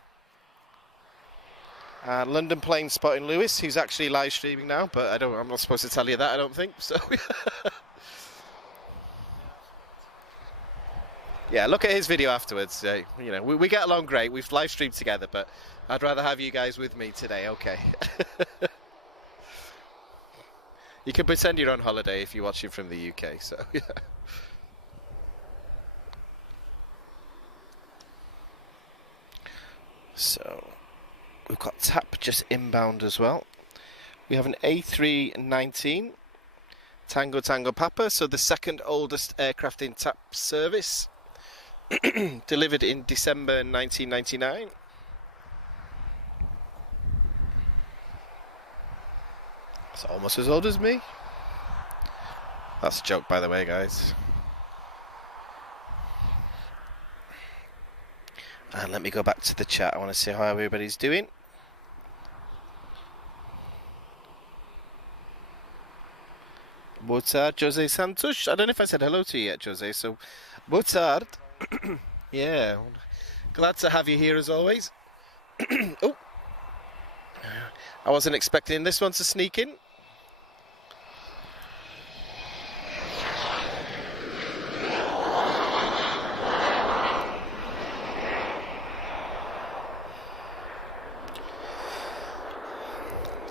London plane spotting Lewis, who's actually live streaming now, but I'm not supposed to tell you that, I don't think. So yeah, look at his video afterwards. You know, we get along great. We've live streamed together, but I'd rather have you guys with me today. Okay. You can pretend you're on holiday if you're watching from the UK. So yeah. So we've got TAP just inbound as well. We have an A319 Tango Papa, so the second oldest aircraft in TAP service. Delivered in December 1999. It's almost as old as me. That's a joke, by the way, guys. And let me go back to the chat. I want to see how everybody's doing. Boa tarde, Jose Santos. I don't know if I said hello to you yet, Jose. So, boa tarde. Yeah, glad to have you here as always. Oh, I wasn't expecting this one to sneak in.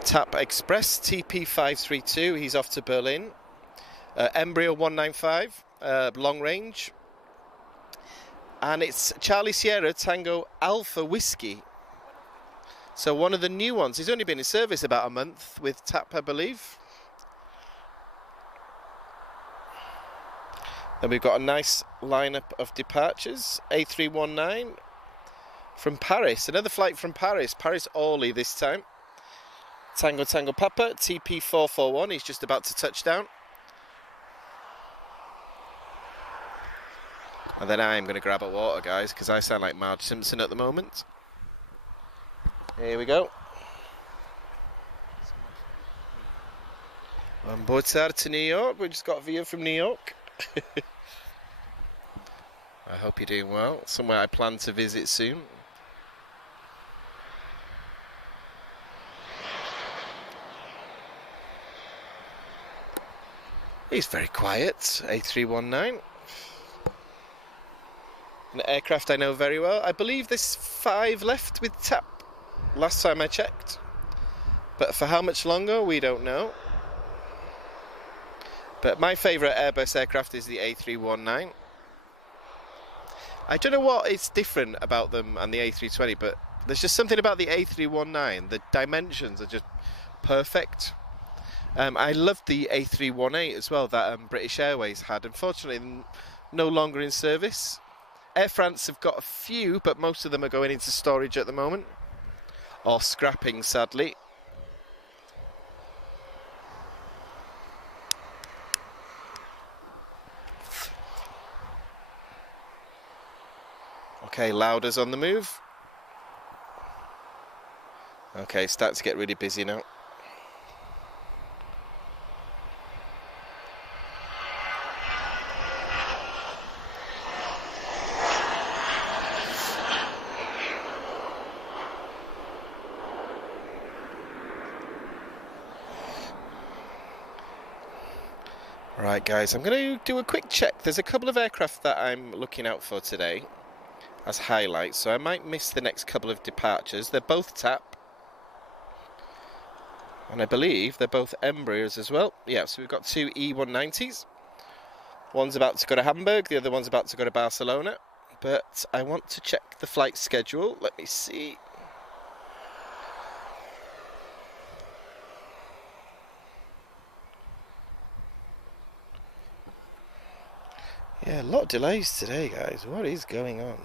TAP Express TP532, he's off to Berlin. Embryo 195, long range. And it's Charlie Sierra Tango Alpha Whiskey. So one of the new ones. He's only been in service about a month with TAP, I believe. Then we've got a nice lineup of departures. A319 from Paris, another flight from Paris, Paris Orly this time. Tango Tango Papa, TP441, he's just about to touch down. And then I am going to grab a water, guys, because I sound like Marge Simpson at the moment. Here we go. On board to New York. We just got a view from New York. I hope you're doing well. Somewhere I plan to visit soon. He's very quiet. A319. An aircraft I know very well. I believe there's 5 left with TAP. Last time I checked. But for how much longer, we don't know. But my favourite Airbus aircraft is the A319. I don't know what is different about them and the A320, but there's just something about the A319. The dimensions are just perfect. I loved the A318 as well, that British Airways had. Unfortunately, no longer in service. Air France have got a few, but most of them are going into storage at the moment. Or scrapping, sadly. Okay, Lauda's on the move. Okay, starting to get really busy now. Right guys, I'm going to do a quick check. There's a couple of aircraft that I'm looking out for today as highlights, so I might miss the next couple of departures. They're both TAP, and I believe they're both Embraers as well. Yeah, so we've got 2 E190s. One's about to go to Hamburg, the other one's about to go to Barcelona, but I want to check the flight schedule. Let me see. Yeah, a lot of delays today, guys. What is going on?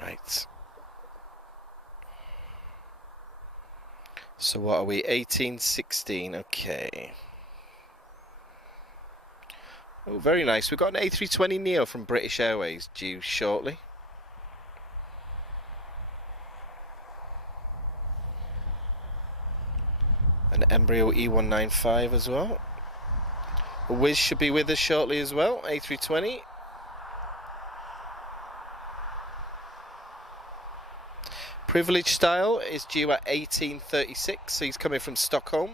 Right. So what are we? 1816. Okay. Oh, very nice. We've got an A320neo from British Airways due shortly. An Embraer E195 as well. A Wiz should be with us shortly as well, A320. Privilege Style is due at 1836, so he's coming from Stockholm.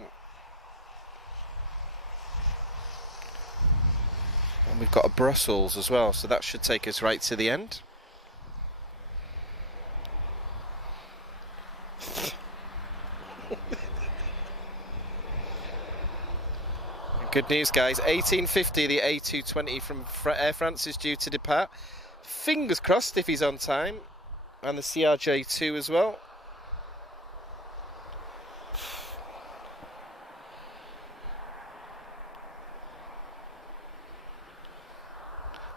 And we've got a Brussels as well, so that should take us right to the end. Good news, guys. 1850, the A220 from Air France is due to depart. Fingers crossed if he's on time. And the CRJ2 as well.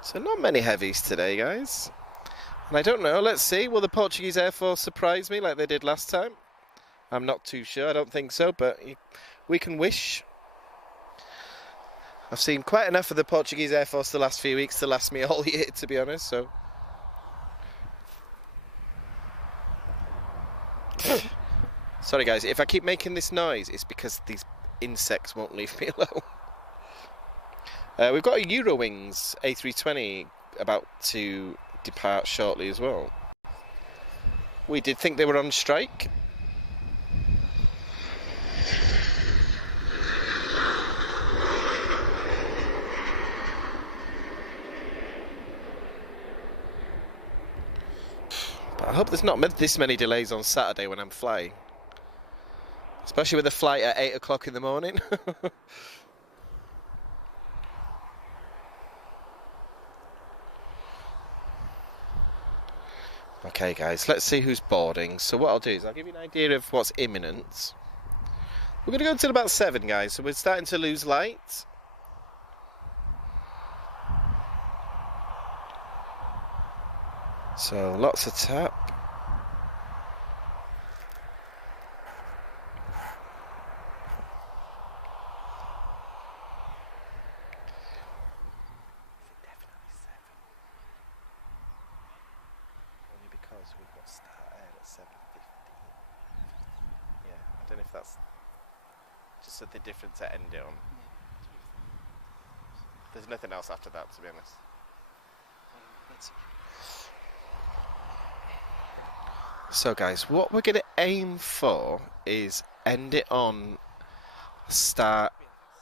So not many heavies today, guys. And I don't know, let's see. Will the Portuguese Air Force surprise me like they did last time? I'm not too sure, I don't think so, but we can wish. I've seen quite enough of the Portuguese Air Force the last few weeks to last me all year, to be honest, so. Sorry guys, if I keep making this noise, it's because these insects won't leave me alone. We've got a Eurowings A320 about to depart shortly as well. We did think they were on strike. I hope there's not this many delays on Saturday when I'm flying. Especially with a flight at 8 o'clock in the morning. Okay guys, let's see who's boarding. So what I'll do is I'll give you an idea of what's imminent. We're going to go until about 7 guys, so we're starting to lose light. So lots of tap. We've got start air at 7:15. Yeah, I don't know if that's just something different to end it on. There's nothing else after that, to be honest. So guys, what we're going to aim for is end it on start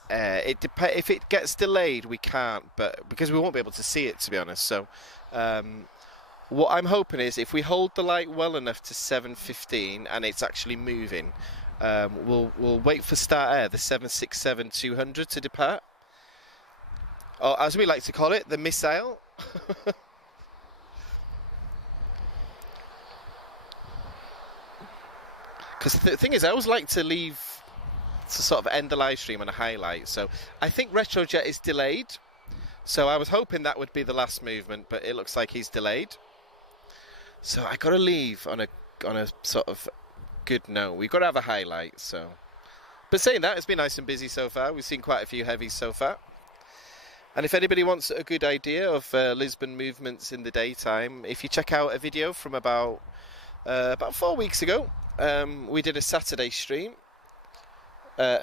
air. If it gets delayed, we can't, but because we won't be able to see it, to be honest. So what I'm hoping is if we hold the light well enough to 7:15 and it's actually moving, we'll wait for start air, the 767-200 to depart. Or as we like to call it, the missile. Because the thing is, I always like to sort of end the live stream on a highlight. So I think Retrojet is delayed. So I was hoping that would be the last movement, but it looks like he's delayed. So I got to leave on a sort of good note. We've got to have a highlight. So, but saying that, it's been nice and busy so far. We've seen quite a few heavies so far. And if anybody wants a good idea of Lisbon movements in the daytime, if you check out a video from about 4 weeks ago, we did a Saturday stream.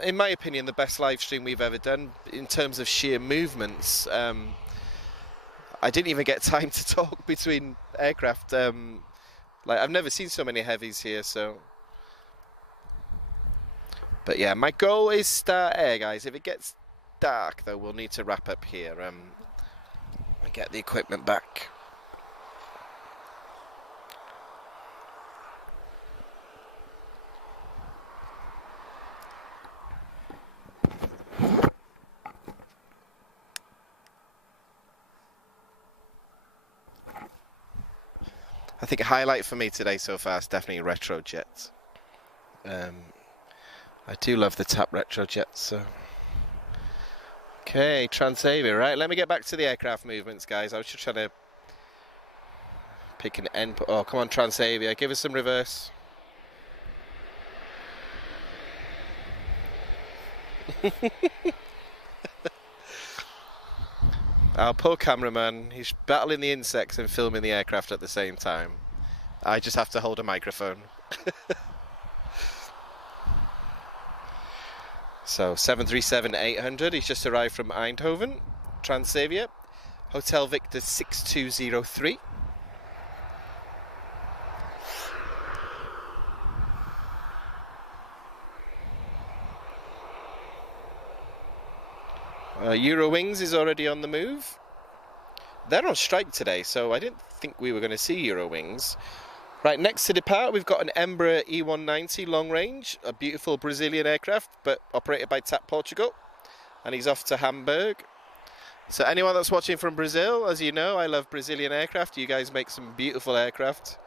In my opinion, the best live stream we've ever done in terms of sheer movements. I didn't even get time to talk between aircraft. Like I've never seen so many heavies here. So, but yeah, my goal is start air, guys. If it gets dark, though, we'll need to wrap up here and get the equipment back. I think a highlight for me today so far is definitely Retrojet. I do love the tap Retrojet. So. Okay, Transavia, right, let me get back to the aircraft movements, guys. I was just trying to pick an end. Oh, come on, Transavia, give us some reverse. Our poor cameraman, he's battling the insects and filming the aircraft at the same time. I just have to hold a microphone. So 737-800, he's just arrived from Eindhoven, Transavia, Hotel Victor 6203. Eurowings is already on the move. They're on strike today, so I didn't think we were going to see Eurowings. Right, next to depart, we've got an Embraer E190 long range, a beautiful Brazilian aircraft, but operated by TAP Portugal, and he's off to Hamburg. So anyone that's watching from Brazil, as you know, I love Brazilian aircraft. You guys make some beautiful aircraft.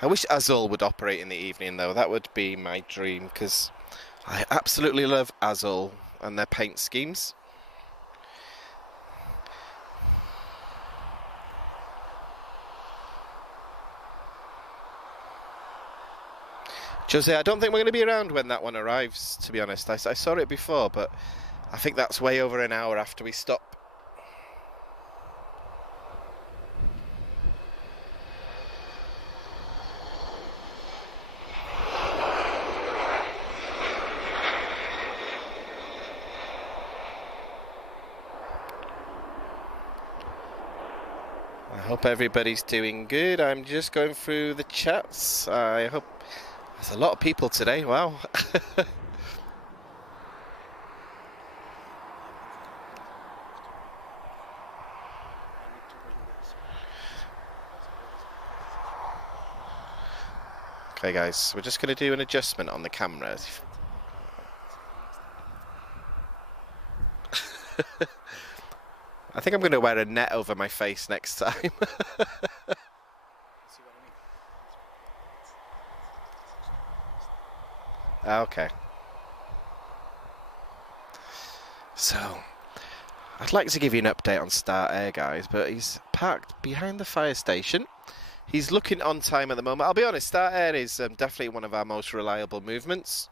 I wish Azul would operate in the evening, though. That would be my dream, because I absolutely love Azul and their paint schemes. Jose, I don't think we're going to be around when that one arrives, to be honest. I saw it before, but I think that's way over an hour after we stop. I hope everybody's doing good. I'm just going through the chats. I hope there's a lot of people today. Wow. Okay guys, we're just going to do an adjustment on the camera. I think I'm going to wear a net over my face next time. Okay. So, I'd like to give you an update on Start Air, guys, but he's parked behind the fire station. He's looking on time at the moment. I'll be honest, Start Air is definitely one of our most reliable movements.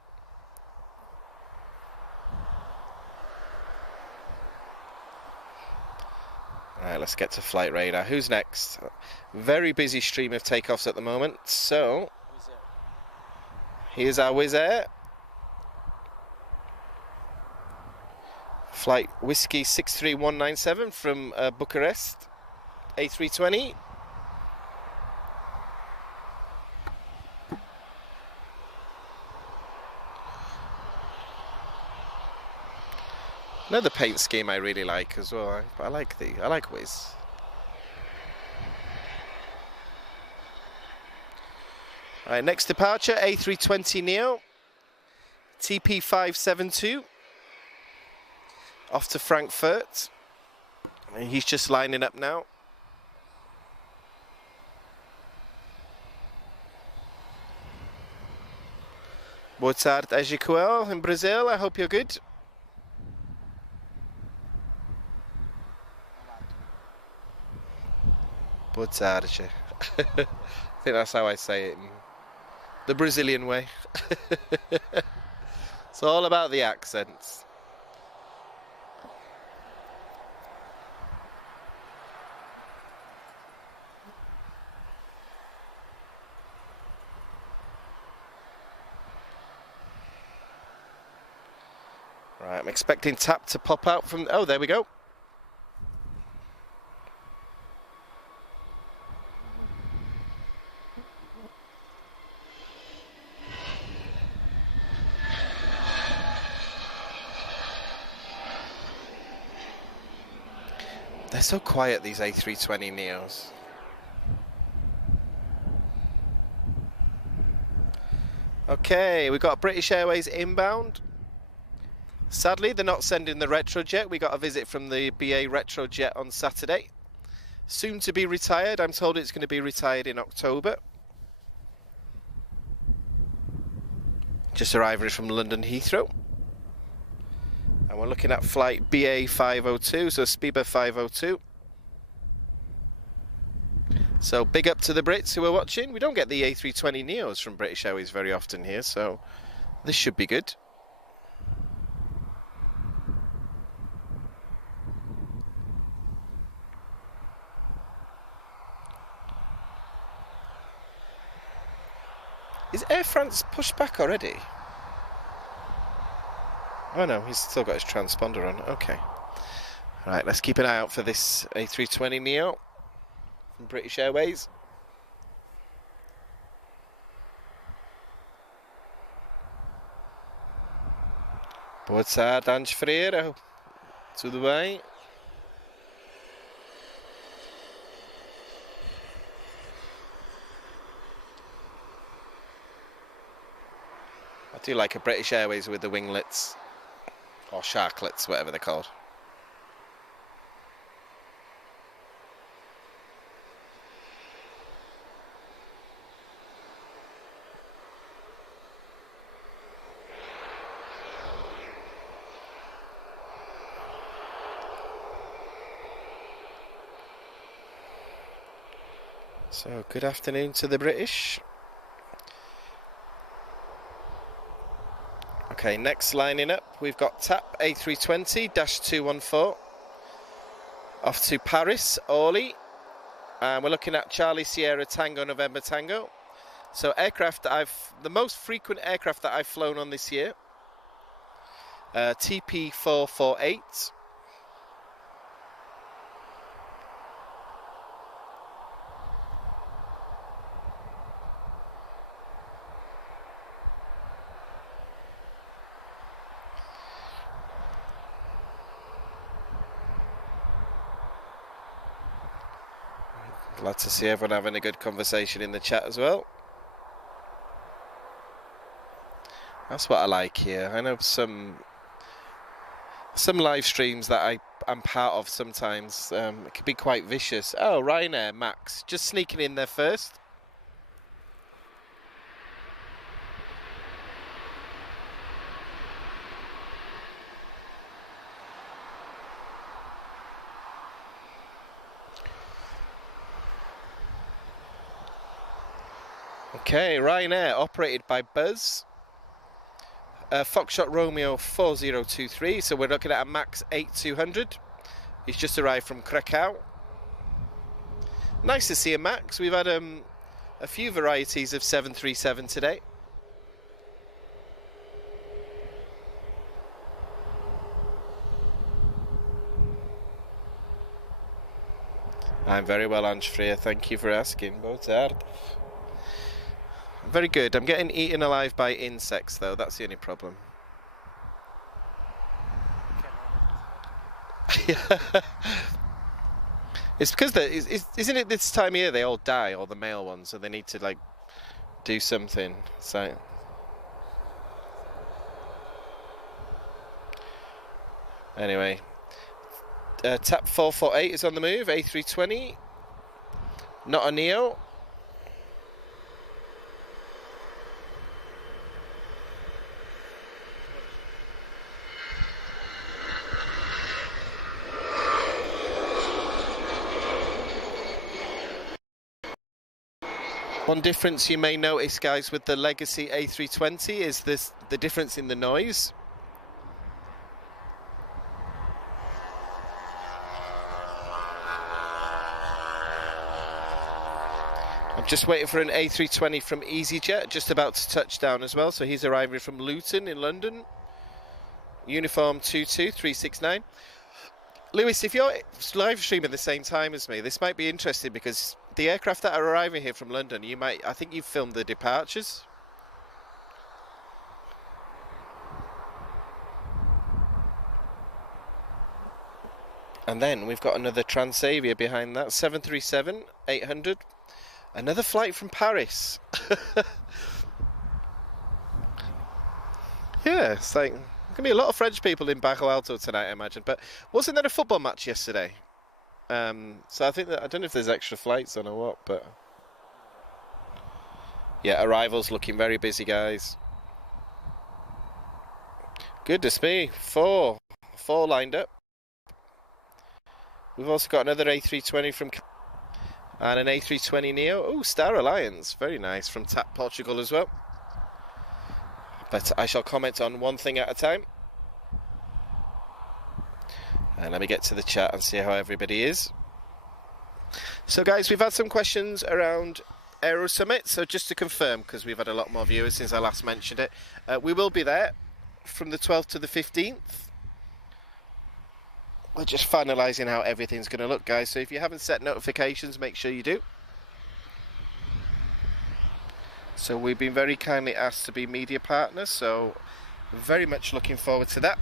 Right, let's get to flight radar. Who's next? Very busy stream of takeoffs at the moment. So, here's our Wizz Air. Flight Whiskey 63197 from Bucharest, A320. Another paint scheme I really like as well. I like Wizz. Alright, next departure, A320 Neo, TP572, off to Frankfurt. And he's just lining up now. Boa tarde, Ezequiel in Brazil. I hope you're good. Boa tarde. I think that's how I say it in the Brazilian way. It's all about the accents. Right, I'm expecting tap to pop out from... Oh, there we go. They're so quiet, these A320 Neos. Okay, we've got British Airways inbound. Sadly, they're not sending the Retrojet. We got a visit from the BA Retrojet on Saturday. Soon to be retired. I'm told it's going to be retired in October. Just arriving from London Heathrow. And we're looking at flight BA 502, so Spiba 502. So big up to the Brits who are watching. We don't get the A320 Neos from British Airways very often here, so this should be good. Is Air France pushed back already? Oh no, he's still got his transponder on. Okay. Right, let's keep an eye out for this A320 Neo from British Airways. Boa tarde, Ange Freire. Tudo bem? I do like a British Airways with the winglets. Or sharklets, whatever they're called. So, good afternoon to the British. Okay, next lining up, we've got TAP A320-214 off to Paris, Orly, and we're looking at Charlie Sierra Tango November Tango. So aircraft that the most frequent aircraft that I've flown on this year, TP448. Glad to see everyone having a good conversation in the chat as well. That's what I like here. I know some live streams that I'm part of sometimes, it can be quite vicious. Oh, Ryanair, Max, just sneaking in there first. Okay, Ryanair, operated by Buzz. Foxtrot Romeo 4023, so we're looking at a Max 8200. He's just arrived from Krakow. Nice to see a Max. We've had a few varieties of 737 today. I'm very well, Ange-Freya. Thank you for asking. Boa tarde. Very good. I'm getting eaten alive by insects, though. That's the only problem. It's because isn't it this time of year they all die, all the male ones, so they need to like do something. So anyway, TAP 448 is on the move. A320, not a Neo. One difference you may notice, guys, with the legacy A320 is the difference in the noise. I'm just waiting for an A320 from EasyJet, just about to touch down as well. So he's arriving from Luton in London. Uniform 22369. Lewis, if you're live streaming at the same time as me, this might be interesting because the aircraft that are arriving here from London, I think you've filmed the departures. And then we've got another Transavia behind that, 737-800. Another flight from Paris. Yeah, it's like, there's going to be a lot of French people in Bajo Alto tonight, I imagine. But wasn't there a football match yesterday? So I think I don't know if there's extra flights on or what, but yeah, arrivals looking very busy, guys. Goodness me, four lined up. We've also got another A320 from and an A320 Neo. Oh, Star Alliance, very nice, from TAP Portugal as well. But I shall comment on one thing at a time. And let me get to the chat and see how everybody is. So guys, we've had some questions around Aero Summit. So just to confirm, because we've had a lot more viewers since I last mentioned it, we will be there from the 12th to the 15th. We're just finalising how everything's going to look, guys. So if you haven't set notifications, make sure you do. So we've been very kindly asked to be media partners, so very much looking forward to that.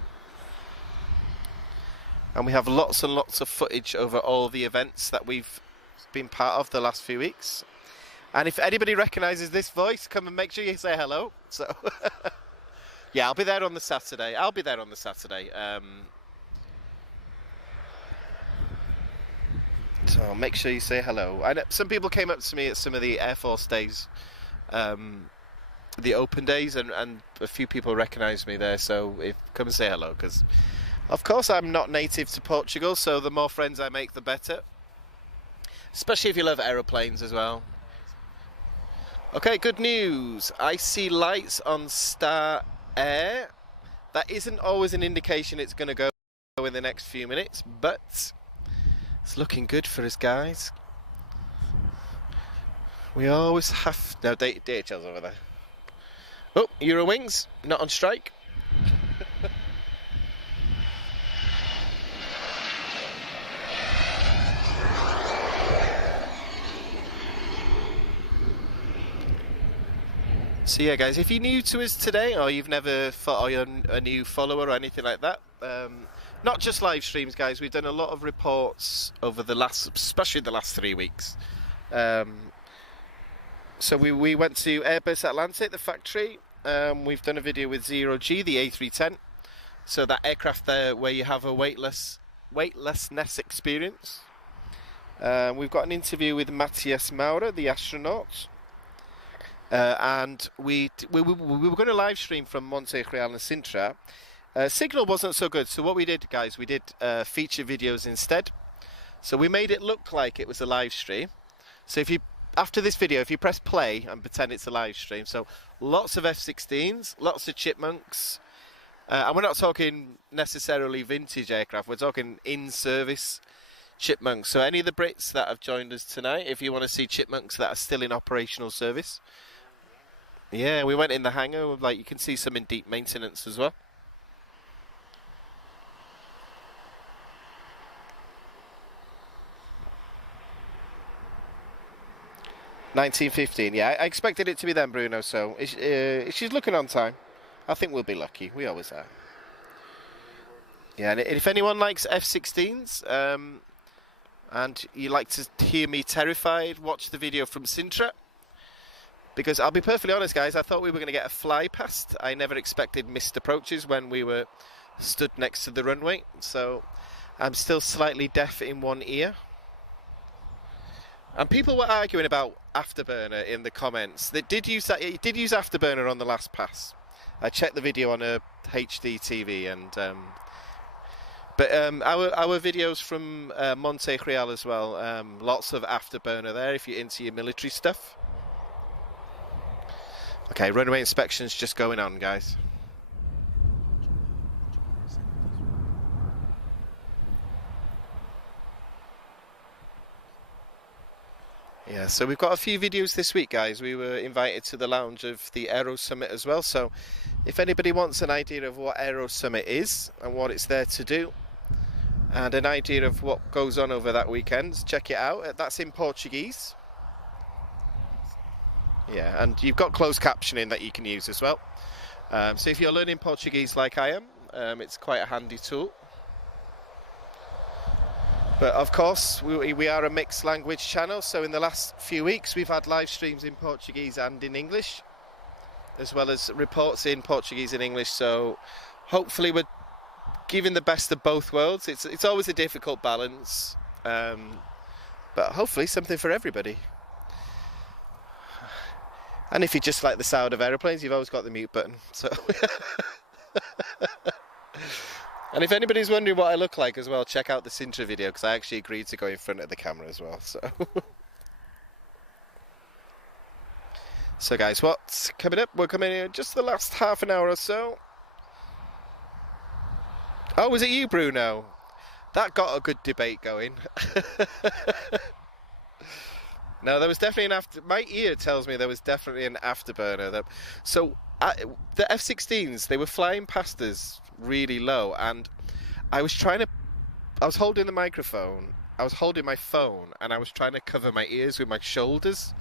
And we have lots and lots of footage over all the events that we've been part of the last few weeks. And if anybody recognises this voice, come and make sure you say hello. So yeah, I'll be there on the Saturday. So make sure you say hello. I know some people came up to me at some of the Air Force days, the open days, and a few people recognised me there. So come and say hello, because of course I'm not native to Portugal, so the more friends I make, the better. Especially if you love aeroplanes as well. Okay, good news. I see lights on Star Air. That isn't always an indication it's going to go in the next few minutes, but it's looking good for us, guys. We always have... No, DHL's over there. Oh, Eurowings, not on strike. So yeah, guys, if you're new to us today, or you've never thought, or you're a new follower or anything like that, not just live streams, guys, we've done a lot of reports over the last, especially the last 3 weeks. So we went to Airbus Atlantic, the factory, we've done a video with Zero G, the A310. So that aircraft there where you have a weightlessness experience. We've got an interview with Matthias Maurer, the astronaut. And we were going to live stream from Monte Real and Sintra. Signal wasn't so good, so what we did, guys, we did feature videos instead. So we made it look like it was a live stream. So if you, after this video, if you press play and pretend it's a live stream, so lots of F-16s, lots of chipmunks, and we're not talking necessarily vintage aircraft, we're talking in-service chipmunks. So any of the Brits that have joined us tonight, if you want to see chipmunks that are still in operational service. Yeah, we went in the hangar, like you can see some in deep maintenance as well. $19.15, yeah, I expected it to be then, Bruno, so she's looking on time. I think we'll be lucky, we always are. Yeah, and if anyone likes F-16s, and you like to hear me terrified, watch the video from Sintra. Because I'll be perfectly honest, guys, I thought we were going to get a fly past. I never expected missed approaches when we were stood next to the runway. So I'm still slightly deaf in one ear. And people were arguing about afterburner in the comments. They did use that. It did use afterburner on the last pass. I checked the video on a HD TV, and our videos from Monte Real as well. Lots of afterburner there if you're into your military stuff. Okay, runway inspection's just going on, guys. Yeah, so we've got a few videos this week, guys. We were invited to the lounge of the Aero Summit as well, so if anybody wants an idea of what Aero Summit is and what it's there to do, and an idea of what goes on over that weekend, check it out. That's in Portuguese. Yeah, and you've got closed captioning that you can use as well. So if you're learning Portuguese like I am, it's quite a handy tool. But of course, we are a mixed language channel, so in the last few weeks we've had live streams in Portuguese and in English, as well as reports in Portuguese and English, so hopefully we're giving the best of both worlds. It's always a difficult balance, but hopefully something for everybody. And if you just like the sound of aeroplanes, you've always got the mute button. So, and if anybody's wondering what I look like as well, check out the Sintra video, because I actually agreed to go in front of the camera as well. So guys, what's coming up? We're coming in just the last half an hour or so. Oh, was it you, Bruno? That got a good debate going. No, there was definitely an after. My ear tells me there was definitely an afterburner. So the F-16s, they were flying past us really low, and I was holding the microphone, I was holding my phone, and I was trying to cover my ears with my shoulders.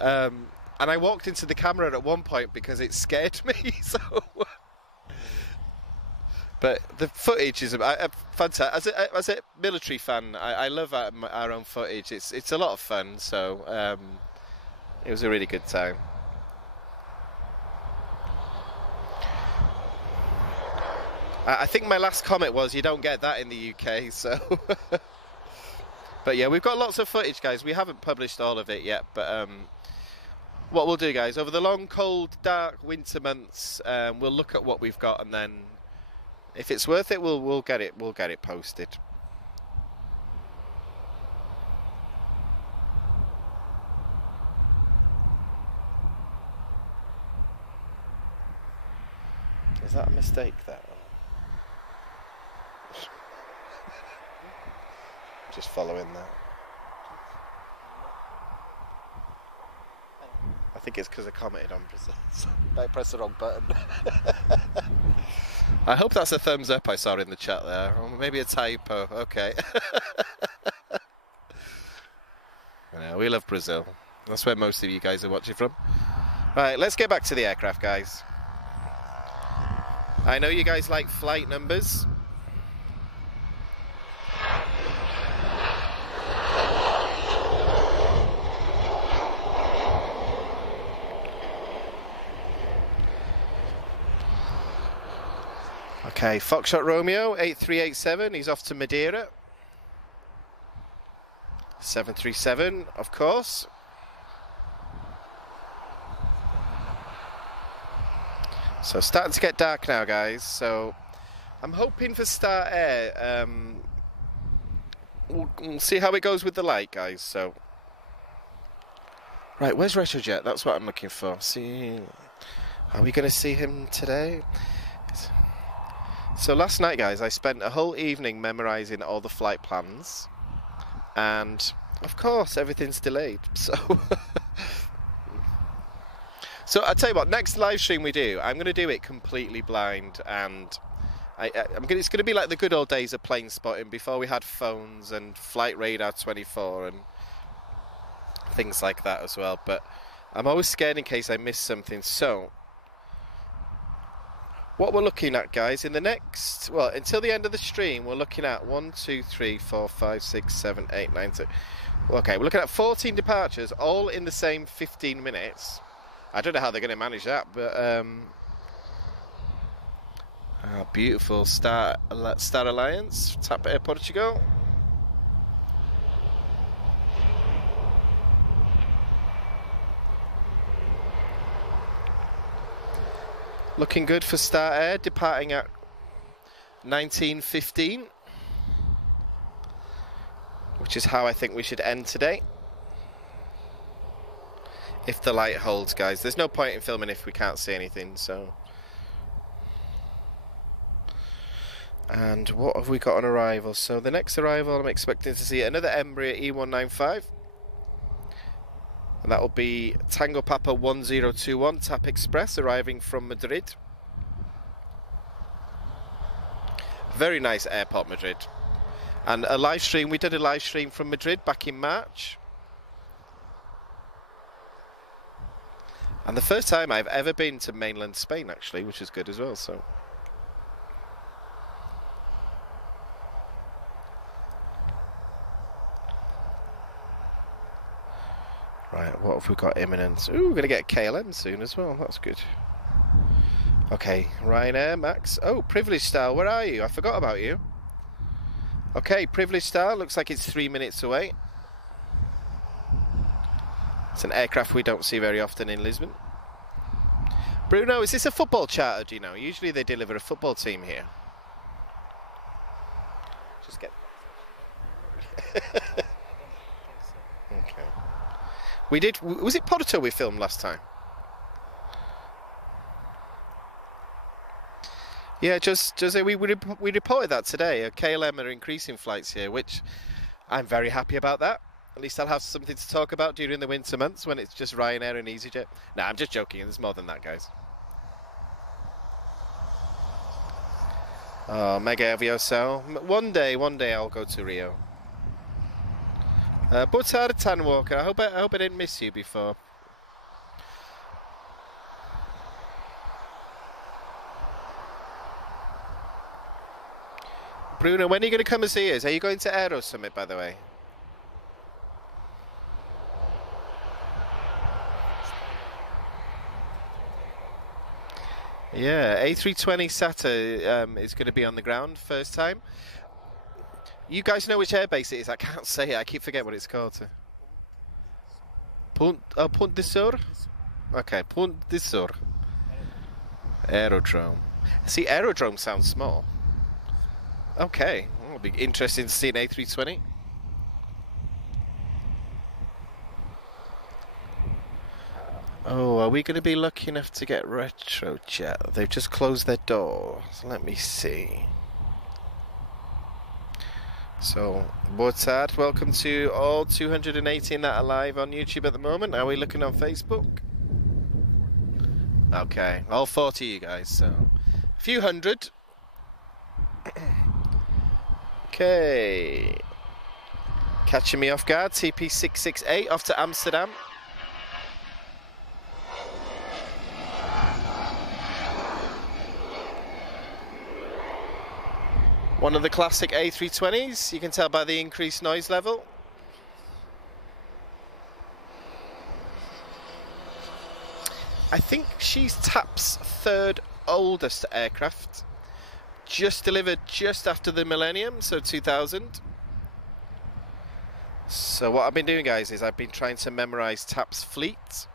And I walked into the camera at one point because it scared me. So. But the footage is fantastic. As a military fan, I love our own footage. It's a lot of fun, so it was a really good time. I think my last comment was, you don't get that in the UK, so... But yeah, we've got lots of footage, guys. We haven't published all of it yet, but what we'll do, guys, over the long, cold, dark winter months, we'll look at what we've got, and then if it's worth it, we'll get it posted. Is that a mistake, that one? Just following that. I think it's because I commented on Brazil, so I pressed the wrong button. I hope that's a thumbs up I saw in the chat there, or maybe a typo. Okay. Yeah, we love Brazil. That's where most of you guys are watching from. Right, let's get back to the aircraft, guys. I know you guys like flight numbers. Okay, Foxtrot Romeo 8387, he's off to Madeira. 737, of course. So starting to get dark now, guys, so I'm hoping for Star Air. We'll see how it goes with the light, guys. So right, where's Retrojet? That's what I'm looking for. See, are we going to see him today? So last night, guys, I spent a whole evening memorizing all the flight plans, and of course everything's delayed. So so I'll tell you what, next live stream we do, I'm going to do it completely blind, and it's going to be like the good old days of plane spotting before we had phones and Flight Radar 24 and things like that as well. But I'm always scared in case I miss something. So what we're looking at, guys, in the next, well, until the end of the stream, we're looking at 1, 2, 3, 4, 5, 6, 7, 8, 9, 10. Okay, we're looking at 14 departures, all in the same 15 minutes. I don't know how they're going to manage that, but beautiful Star Alliance, tap Airportugal. Looking good for Star Air, departing at 19:15, which is how I think we should end today. If the light holds, guys. There's no point in filming if we can't see anything, so. And what have we got on arrival? So the next arrival, I'm expecting to see another Embraer E195. And that will be Tango Papa 1021 TAP Express arriving from Madrid. Very nice airport, Madrid. And a live stream, we did a live stream from Madrid back in March. And the first time I've ever been to mainland Spain, actually, which is good as well, so. Right, what have we got imminent? Ooh, we're going to get a KLM soon as well, that's good. Okay, Ryanair, Max. Oh, Privilege Star, where are you? I forgot about you. Okay, Privilege Star, looks like it's 3 minutes away. It's an aircraft we don't see very often in Lisbon. Bruno, is this a football charter, do you know? Usually they deliver a football team here. Just get... Okay. We did... Was it Porto we filmed last time? Yeah, Jose, we reported that today. KLM are increasing flights here, which I'm very happy about that. At least I'll have something to talk about during the winter months when it's just Ryanair and EasyJet. Nah, I'm just joking. There's more than that, guys. Oh, mega Aviação. One day I'll go to Rio. Boa tarde, Tan Walker. I hope I didn't miss you before. Bruno, when are you going to come and see us? Are you going to Aero Summit, by the way? Yeah, A320 SATA is going to be on the ground first time. You guys know which airbase it is? I can't say it. I keep forgetting what it's called. Punt de Sur? Okay, Punt de Sur. Aerodrome. See, Aerodrome sounds small. Okay, it'll be interesting to see an A320. Oh, are we going to be lucky enough to get Retrojet? They've just closed their doors. Let me see. So, boa tarde. Welcome to all 218 that are live on YouTube at the moment. Are we looking on Facebook? Okay, all 40 of you guys, so a few hundred. Okay. Catching me off guard, TP668 off to Amsterdam. One of the classic A320s, you can tell by the increased noise level. I think she's TAP's third oldest aircraft. just delivered just after the millennium, so 2000. So what I've been doing, guys, is I've been trying to memorize TAP's fleet.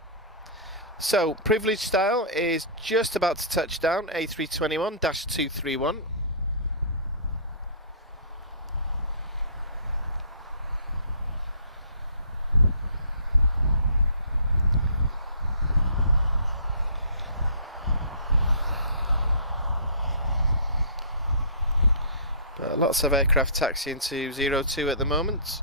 So privilege style is just about to touch down, A321-231. But lots of aircraft taxiing to 02 at the moment.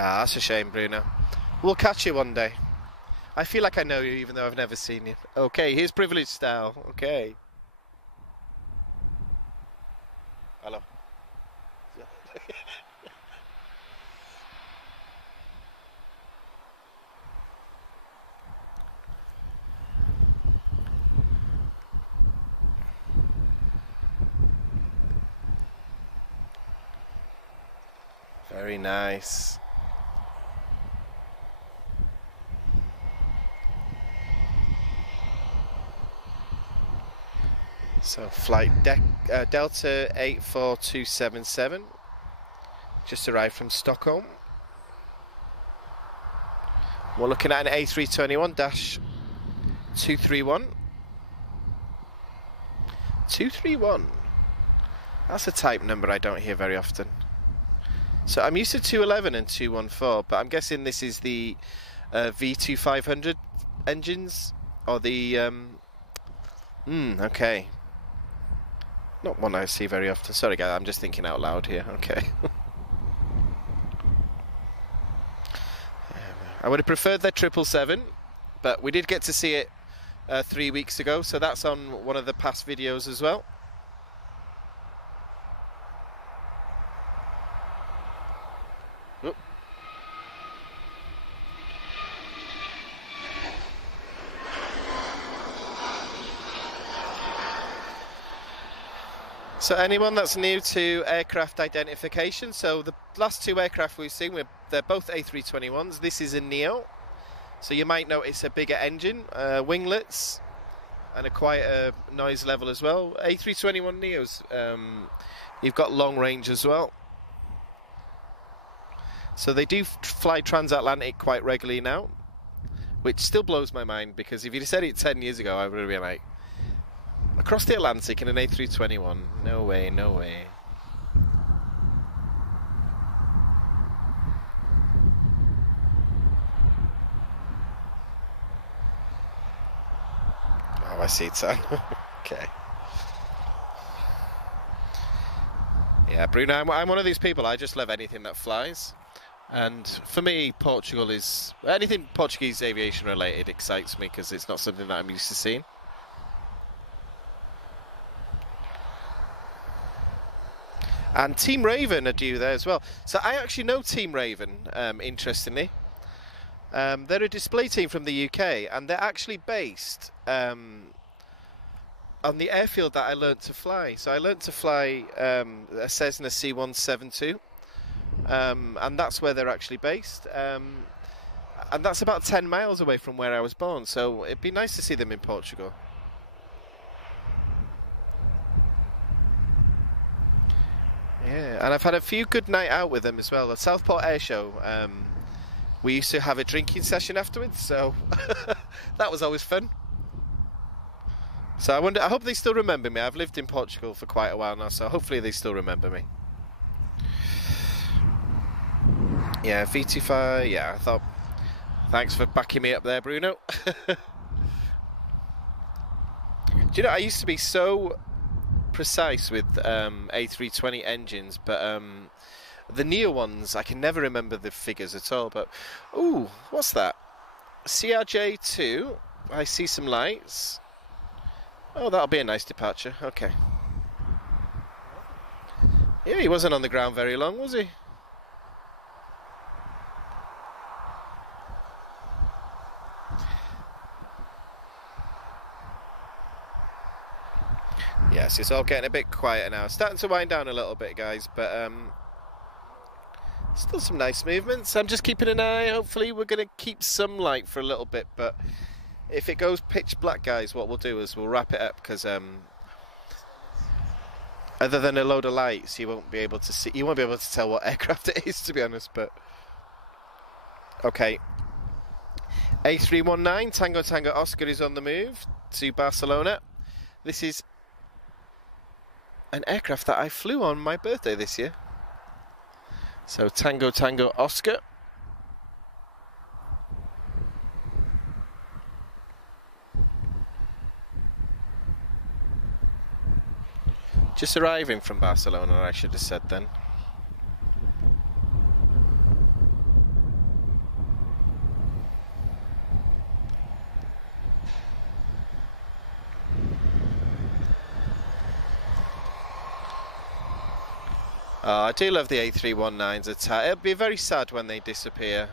Ah, that's a shame, Bruno. We'll catch you one day. I feel like I know you even though I've never seen you. Okay, here's privilege style. Okay. Hello. Very nice. So flight Delta 84277 just arrived from Stockholm. We're looking at an A321-231. 231. That's a type number I don't hear very often. So I'm used to 211 and 214, but I'm guessing this is the V2500 engines, or the okay. Not one I see very often. Sorry guys, I'm just thinking out loud here. Okay. I would have preferred their 777, but we did get to see it 3 weeks ago, so that's on one of the past videos as well. Oop. So anyone that's new to aircraft identification, so the last two aircraft we've seen, they're both A321s. This is a Neo, so you might notice a bigger engine, winglets, and a quieter noise level as well. A321 Neos, you've got long range as well. So they do fly transatlantic quite regularly now, which still blows my mind, because if you'd have said it 10 years ago, I would have been like, across the Atlantic in an A321? No way, no way. Oh, I see it, son. Okay. Yeah, Bruno, I'm one of these people, I just love anything that flies. And for me, Portugal is... anything Portuguese aviation related excites me, because it's not something that I'm used to seeing. And Team Raven are due there as well. So I actually know Team Raven, interestingly. They're a display team from the UK, and they're actually based on the airfield that I learnt to fly. So I learnt to fly a Cessna C172, and that's where they're actually based. And that's about 10 miles away from where I was born, so it'd be nice to see them in Portugal. Yeah, and I've had a few good night out with them as well. At Southport Air Show, we used to have a drinking session afterwards, so that was always fun. So I hope they still remember me. I've lived in Portugal for quite a while now, so hopefully they still remember me. Yeah, V25, yeah, I thought, thanks for backing me up there, Bruno. Do you know, I used to be so precise with A320 engines, but the Neo ones, I can never remember the figures at all. But ooh, what's that? CRJ2. I see some lights. Oh, that'll be a nice departure. Okay. Yeah, he wasn't on the ground very long, was he? Yes, it's all getting a bit quieter now. Starting to wind down a little bit, guys, but still some nice movements. I'm just keeping an eye. Hopefully we're going to keep some light for a little bit, but if it goes pitch black, guys, what we'll do is we'll wrap it up, because other than a load of lights, you won't be able to see. You won't be able to tell what aircraft it is, to be honest. But okay, A319 Tango Tango Oscar is on the move to Barcelona. This is an aircraft that I flew on my birthday this year. So Tango Tango Oscar. Just arriving from Barcelona, I should have said then. Oh, I do love the A319s attack. It'll be very sad when they disappear.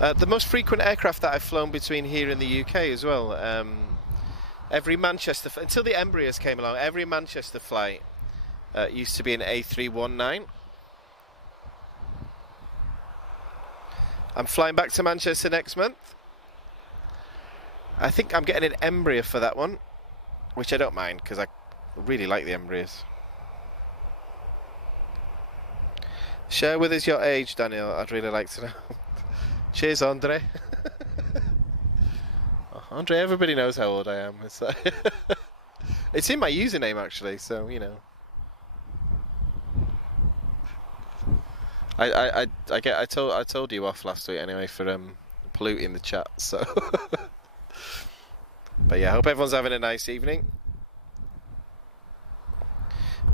The most frequent aircraft that I've flown between here and the UK as well. Every Manchester, until the Embraers came along, every Manchester flight used to be an A319. I'm flying back to Manchester next month. I think I'm getting an Embraer for that one, which I don't mind, because I really like the Embraers. Share with us your age, Daniel. I'd really like to know. Cheers, Andre. Oh, Andre, everybody knows how old I am. It's, it's in my username, actually, so you know. I told you off last week anyway for polluting the chat. So, but yeah, I hope everyone's having a nice evening.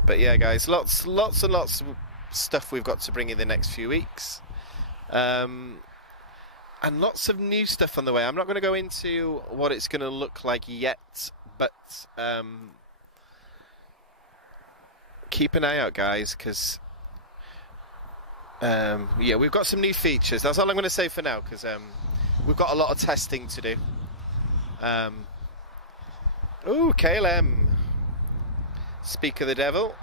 But yeah, guys, lots and lots of stuff we've got to bring in the next few weeks, and lots of new stuff on the way. I'm not going to go into what it's going to look like yet, but keep an eye out, guys, because yeah, we've got some new features. That's all I'm going to say for now, because we've got a lot of testing to do. Ooh, KLM. Speak of the devil.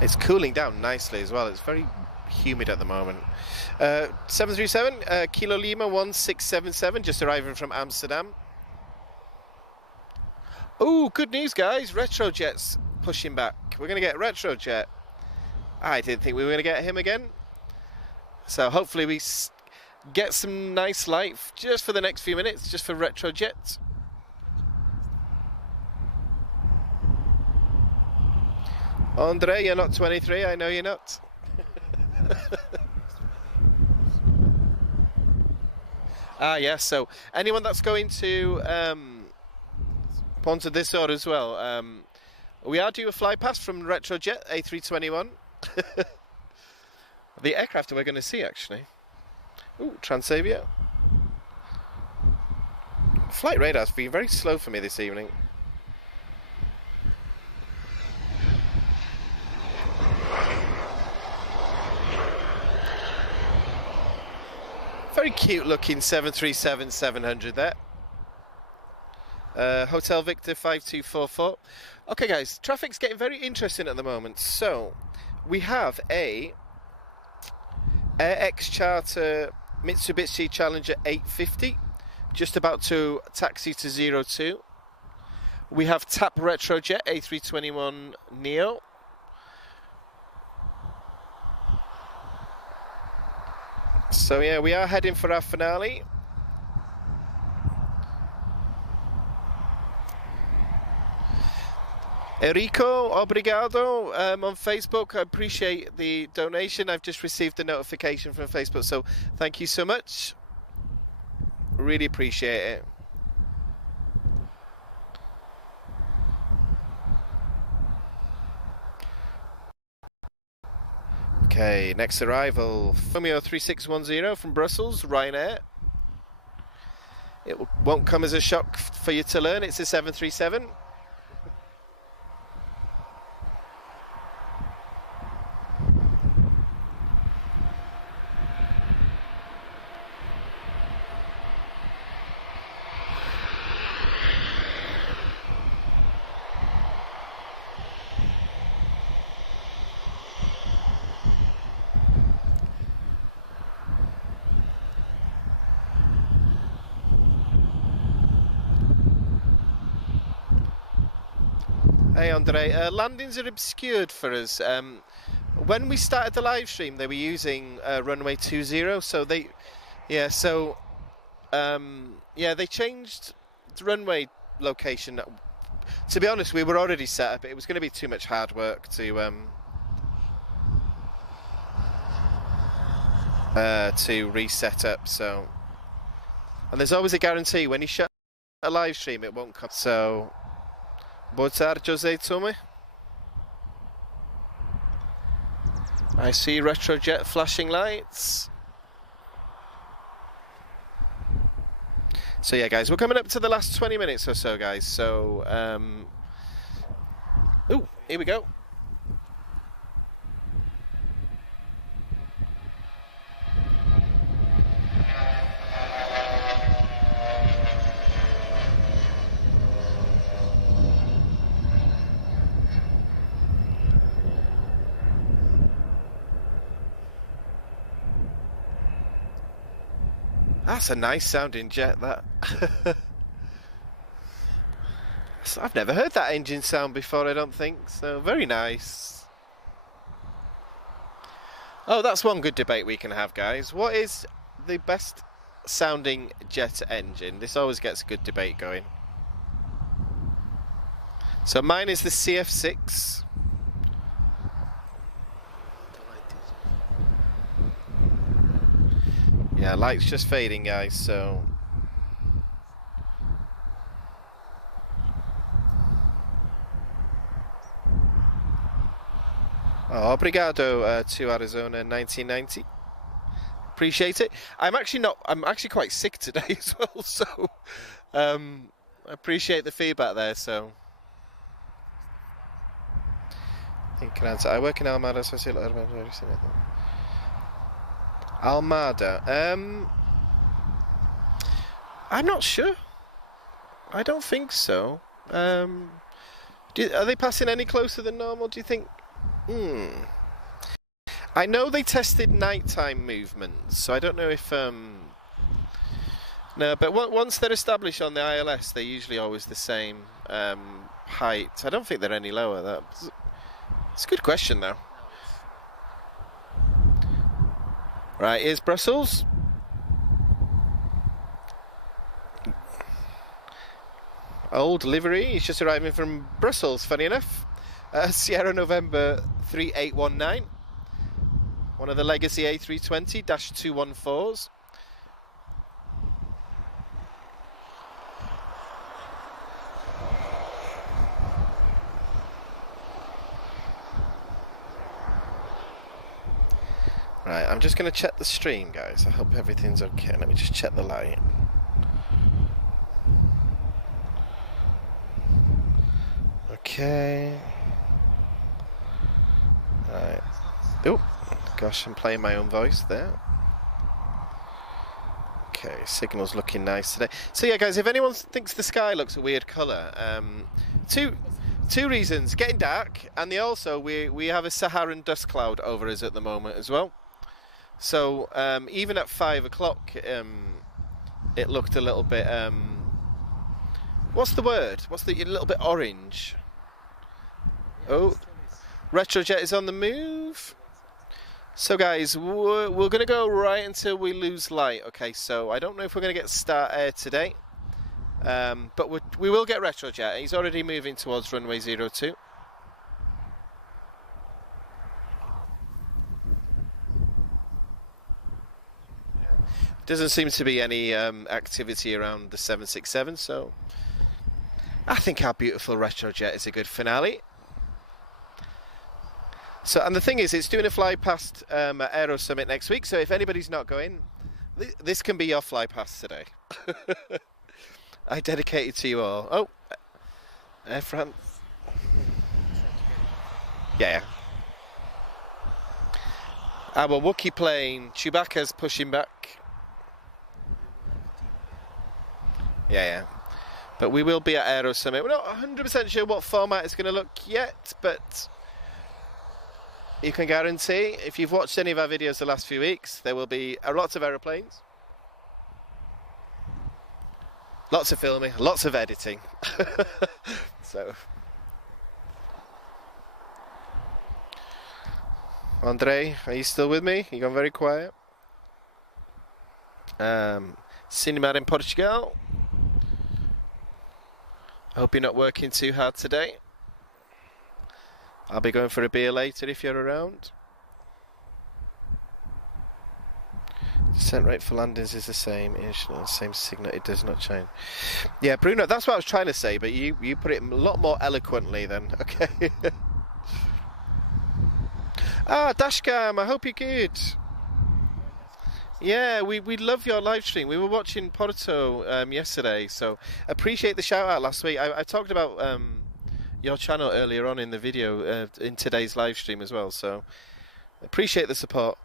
It's cooling down nicely as well. It's very humid at the moment. 737 Kilo Lima 1677, just arriving from Amsterdam. Oh, good news, guys. Retrojet's pushing back. We're going to get Retrojet. I didn't think we were going to get him again. So hopefully we get some nice light just for the next few minutes, just for Retrojet. Andre, you're not 23. I know you're not. Yes. So anyone that's going to Ponte d'Isor as well, we are due a fly past from Retrojet A321. The aircraft we're going to see, actually. Ooh, Transavia. Flight radar's been very slow for me this evening. Very cute looking 737-700 there. Hotel Victor 5244. Okay, guys, traffic's getting very interesting at the moment. So we have a AirX Charter Mitsubishi Challenger 850 just about to taxi to 02. We have TAP Retrojet A321 Neo. So yeah, we are heading for our finale. Enrico, obrigado on Facebook. I appreciate the donation. I've just received the notification from Facebook, so thank you so much. Really appreciate it. Okay, next arrival, Romeo 3610 from Brussels, Ryanair. It won't come as a shock for you to learn. It's a 737. Hey Andre, landings are obscured for us. When we started the live stream, they were using runway 20, so they changed the runway location. To be honest, we were already set up. It was going to be too much hard work to reset up. So, and there's always a guarantee when you shut a live stream, it won't come. So. Boa tarde, Jose Tome. I see retrojet flashing lights. So yeah, guys, we're coming up to the last 20 minutes or so, guys. So, ooh, here we go. That's a nice sounding jet, that. I've never heard that engine sound before, I don't think, so very nice. Oh, that's one good debate we can have, guys. What is the best sounding jet engine? This always gets a good debate going. So mine is the CF6. Yeah, light's just fading, guys, so... Oh, obrigado to Arizona 1990. Appreciate it. I'm actually quite sick today as well, so... I appreciate the feedback there, so... I think I can answer. I work in Almada, so I see a lot of... Almada. I'm not sure. I don't think so. Are they passing any closer than normal, do you think? I know they tested nighttime movements, so I don't know if... No, but once they're established on the ILS, they're usually always the same height. I don't think they're any lower. It's a good question, though. Right, here's Brussels. Old livery, he's just arriving from Brussels, funny enough. Sierra November 3819. One of the legacy A320-214s. Right, I'm just going to check the stream, guys. I hope everything's okay. Let me just check the light. Okay. Right. Oh, gosh, I'm playing my own voice there. Okay, signal's looking nice today. So yeah, guys, if anyone thinks the sky looks a weird colour, two reasons: getting dark, and we have a Saharan dust cloud over us at the moment as well. So even at 5 o'clock, it looked a little bit. What's the word? A little bit orange? Oh, retrojet is on the move. So guys, we're going to go right until we lose light. Okay, so I don't know if we're going to get start air today, but we will get retrojet. He's already moving towards runway 02. Doesn't seem to be any activity around the 767, so I think our beautiful retrojet is a good finale. So, and the thing is, it's doing a fly past at Aero Summit next week, so if anybody's not going, this can be your fly past today. I dedicate it to you all. Oh, Air France. Yeah. Our Wookiee plane, Chewbacca's pushing back. Yeah. But we will be at Aero Summit. We're not 100% sure what format it's going to look yet, but you can guarantee, if you've watched any of our videos the last few weeks, there will be lots of aeroplanes. Lots of filming, lots of editing. So, Andre, are you still with me? You gone very quiet. Cinema in Portugal. I hope you're not working too hard today. I'll be going for a beer later if you're around. Descent rate for landings is the same. Same signal. It does not change. Yeah, Bruno, that's what I was trying to say, but you put it a lot more eloquently then. Okay. Dashcam, I hope you're good. Yeah, we love your live stream. We were watching Porto yesterday, so appreciate the shout out last week. I talked about your channel earlier on in the video in today's live stream as well, so appreciate the support.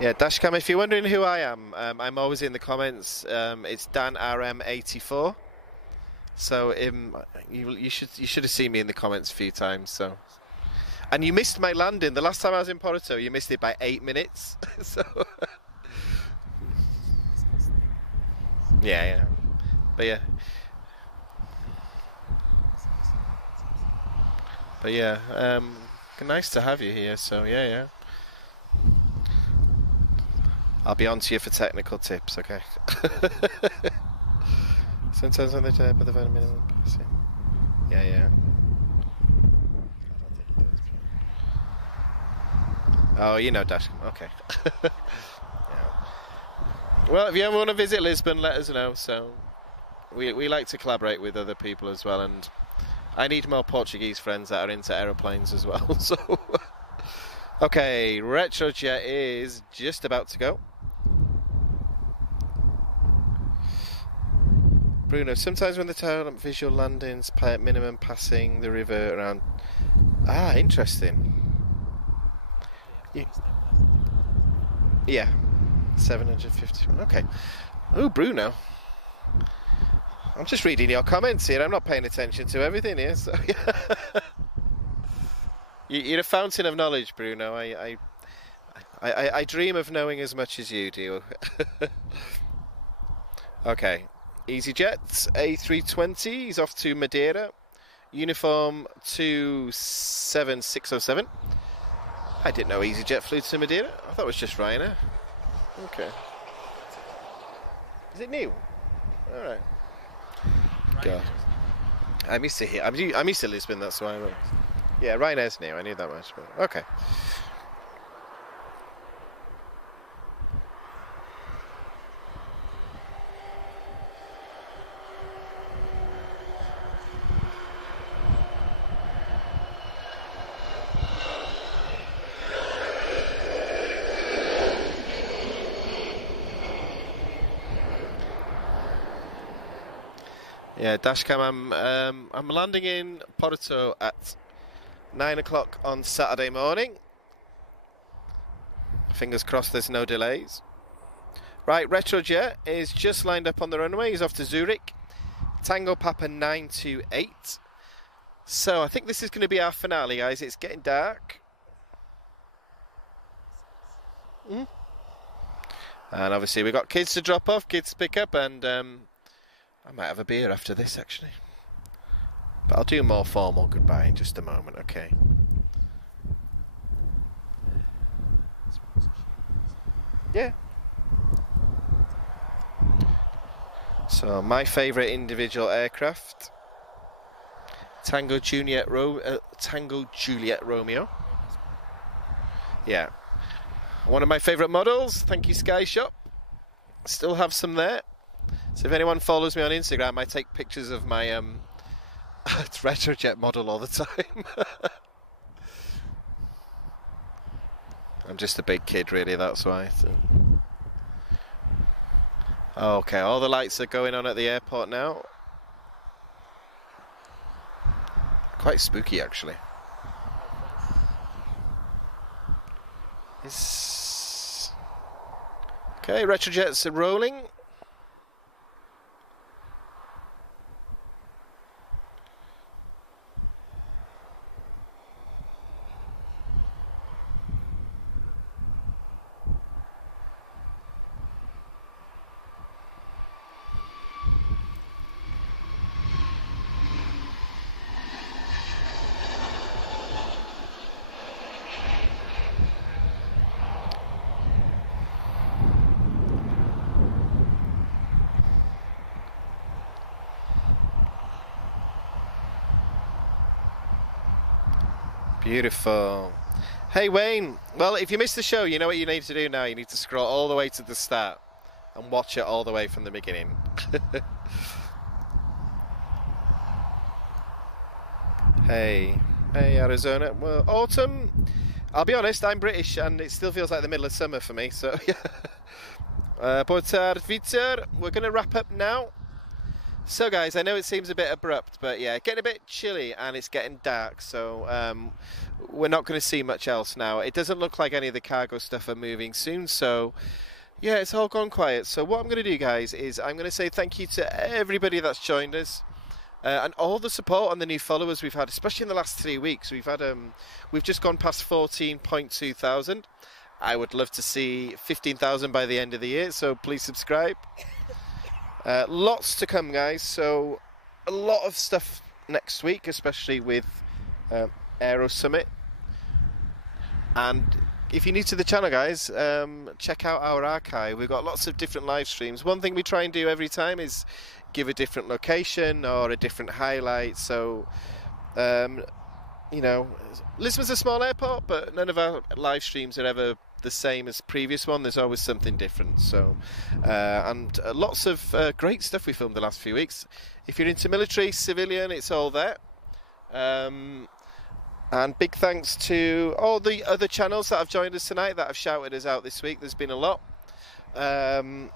Yeah, Dashcam, if you're wondering who I am, I'm always in the comments. It's DanRM84. So you should have seen me in the comments a few times. So, and you missed my landing. The last time I was in Porto, you missed it by 8 minutes. So, yeah. But yeah, nice to have you here. So yeah. I'll be on to you for technical tips, okay? Sometimes when they do it, but the very minimum passing. Yeah. Oh, you know Dash. Okay. Yeah. Well, if you ever want to visit Lisbon, let us know. So we like to collaborate with other people as well, and I need more Portuguese friends that are into aeroplanes as well. So okay, Retrojet is just about to go. Bruno, sometimes when the tower visual landings pay at minimum passing the river around. Ah, interesting. Yeah. 750. Okay. Oh, Bruno. I'm just reading your comments here. I'm not paying attention to everything here. So you're a fountain of knowledge, Bruno. I dream of knowing as much as you do. Okay. EasyJet A320 is off to Madeira. Uniform 27607. I didn't know EasyJet flew to Madeira. I thought it was just Ryanair. Okay. Is it new? All right. God. I'm used to Lisbon. That's why. Yeah, Ryanair's new. I knew that much. But okay. Yeah, Dashcam, I'm landing in Porto at 9 o'clock on Saturday morning. Fingers crossed there's no delays. Right, Retrojet is just lined up on the runway. He's off to Zurich. Tango Papa 928. So I think this is going to be our finale, guys. It's getting dark. And obviously we've got kids to drop off, kids to pick up, and I might have a beer after this, actually. But I'll do a more formal goodbye in just a moment, okay? Yeah. So, my favourite individual aircraft. Tango Juliet Romeo. Yeah. One of my favourite models. Thank you, Sky Shop. Still have some there. So if anyone follows me on Instagram, I take pictures of my retrojet model all the time. I'm just a big kid, really, that's why. So. Okay, all the lights are going on at the airport now. Quite spooky, actually. Okay, retrojets are rolling. Beautiful. Hey Wayne, well, if you missed the show, you know what you need to do now. You need to scroll all the way to the start and watch it all the way from the beginning. Hey Arizona. Well, autumn, I'll be honest, I'm British and it still feels like the middle of summer for me, so yeah. Boa tarde, Victor. We're going to wrap up now. So guys, I know it seems a bit abrupt, but yeah, getting a bit chilly and it's getting dark, so we're not going to see much else now. It doesn't look like any of the cargo stuff are moving soon, so yeah, it's all gone quiet. So what I'm going to do, guys, is I'm going to say thank you to everybody that's joined us and all the support and the new followers we've had, especially in the last 3 weeks. We've just gone past 14.2 thousand. I would love to see 15,000 by the end of the year, so please subscribe. Lots to come, guys, so a lot of stuff next week, especially with Aero Summit. And if you're new to the channel, guys, check out our archive. We've got lots of different live streams. One thing we try and do every time is give a different location or a different highlight. So, you know, Lisbon's a small airport, but none of our live streams are ever the same as previous one. There's always something different. So and lots of great stuff we filmed the last few weeks. If you're into military, civilian, it's all there. And big thanks to all the other channels that have joined us tonight, that have shouted us out this week. There's been a lot. And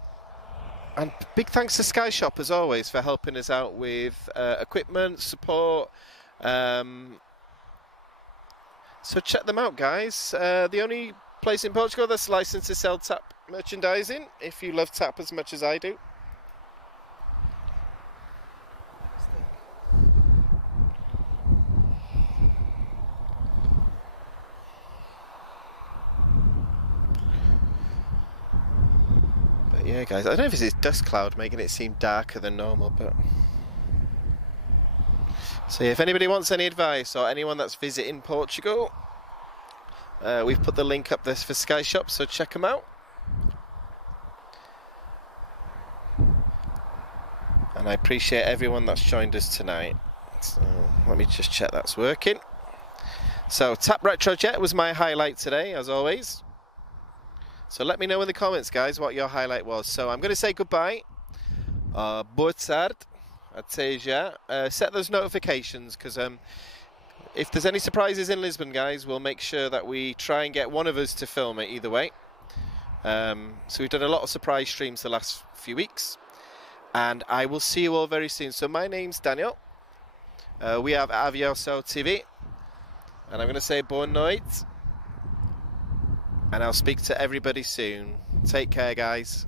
big thanks to Sky Shop as always for helping us out with equipment, support. So check them out, guys. The only place in Portugal that's licensed to sell tap merchandising, if you love tap as much as I do. But yeah, guys, I don't know if it's this dust cloud making it seem darker than normal, but so yeah, if anybody wants any advice or anyone that's visiting Portugal, we've put the link up there for Sky Shop, so check them out. And I appreciate everyone that's joined us tonight. So let me just check that's working. So Tap Retrojet was my highlight today, as always. So let me know in the comments, guys, what your highlight was. So I'm going to say goodbye. Boa tarde. Até já. Set those notifications, because if there's any surprises in Lisbon, guys, we'll make sure that we try and get one of us to film it either way. So we've done a lot of surprise streams the last few weeks. And I will see you all very soon. So my name's Daniel. We have Aviação TV. And I'm going to say boa noite. And I'll speak to everybody soon. Take care, guys.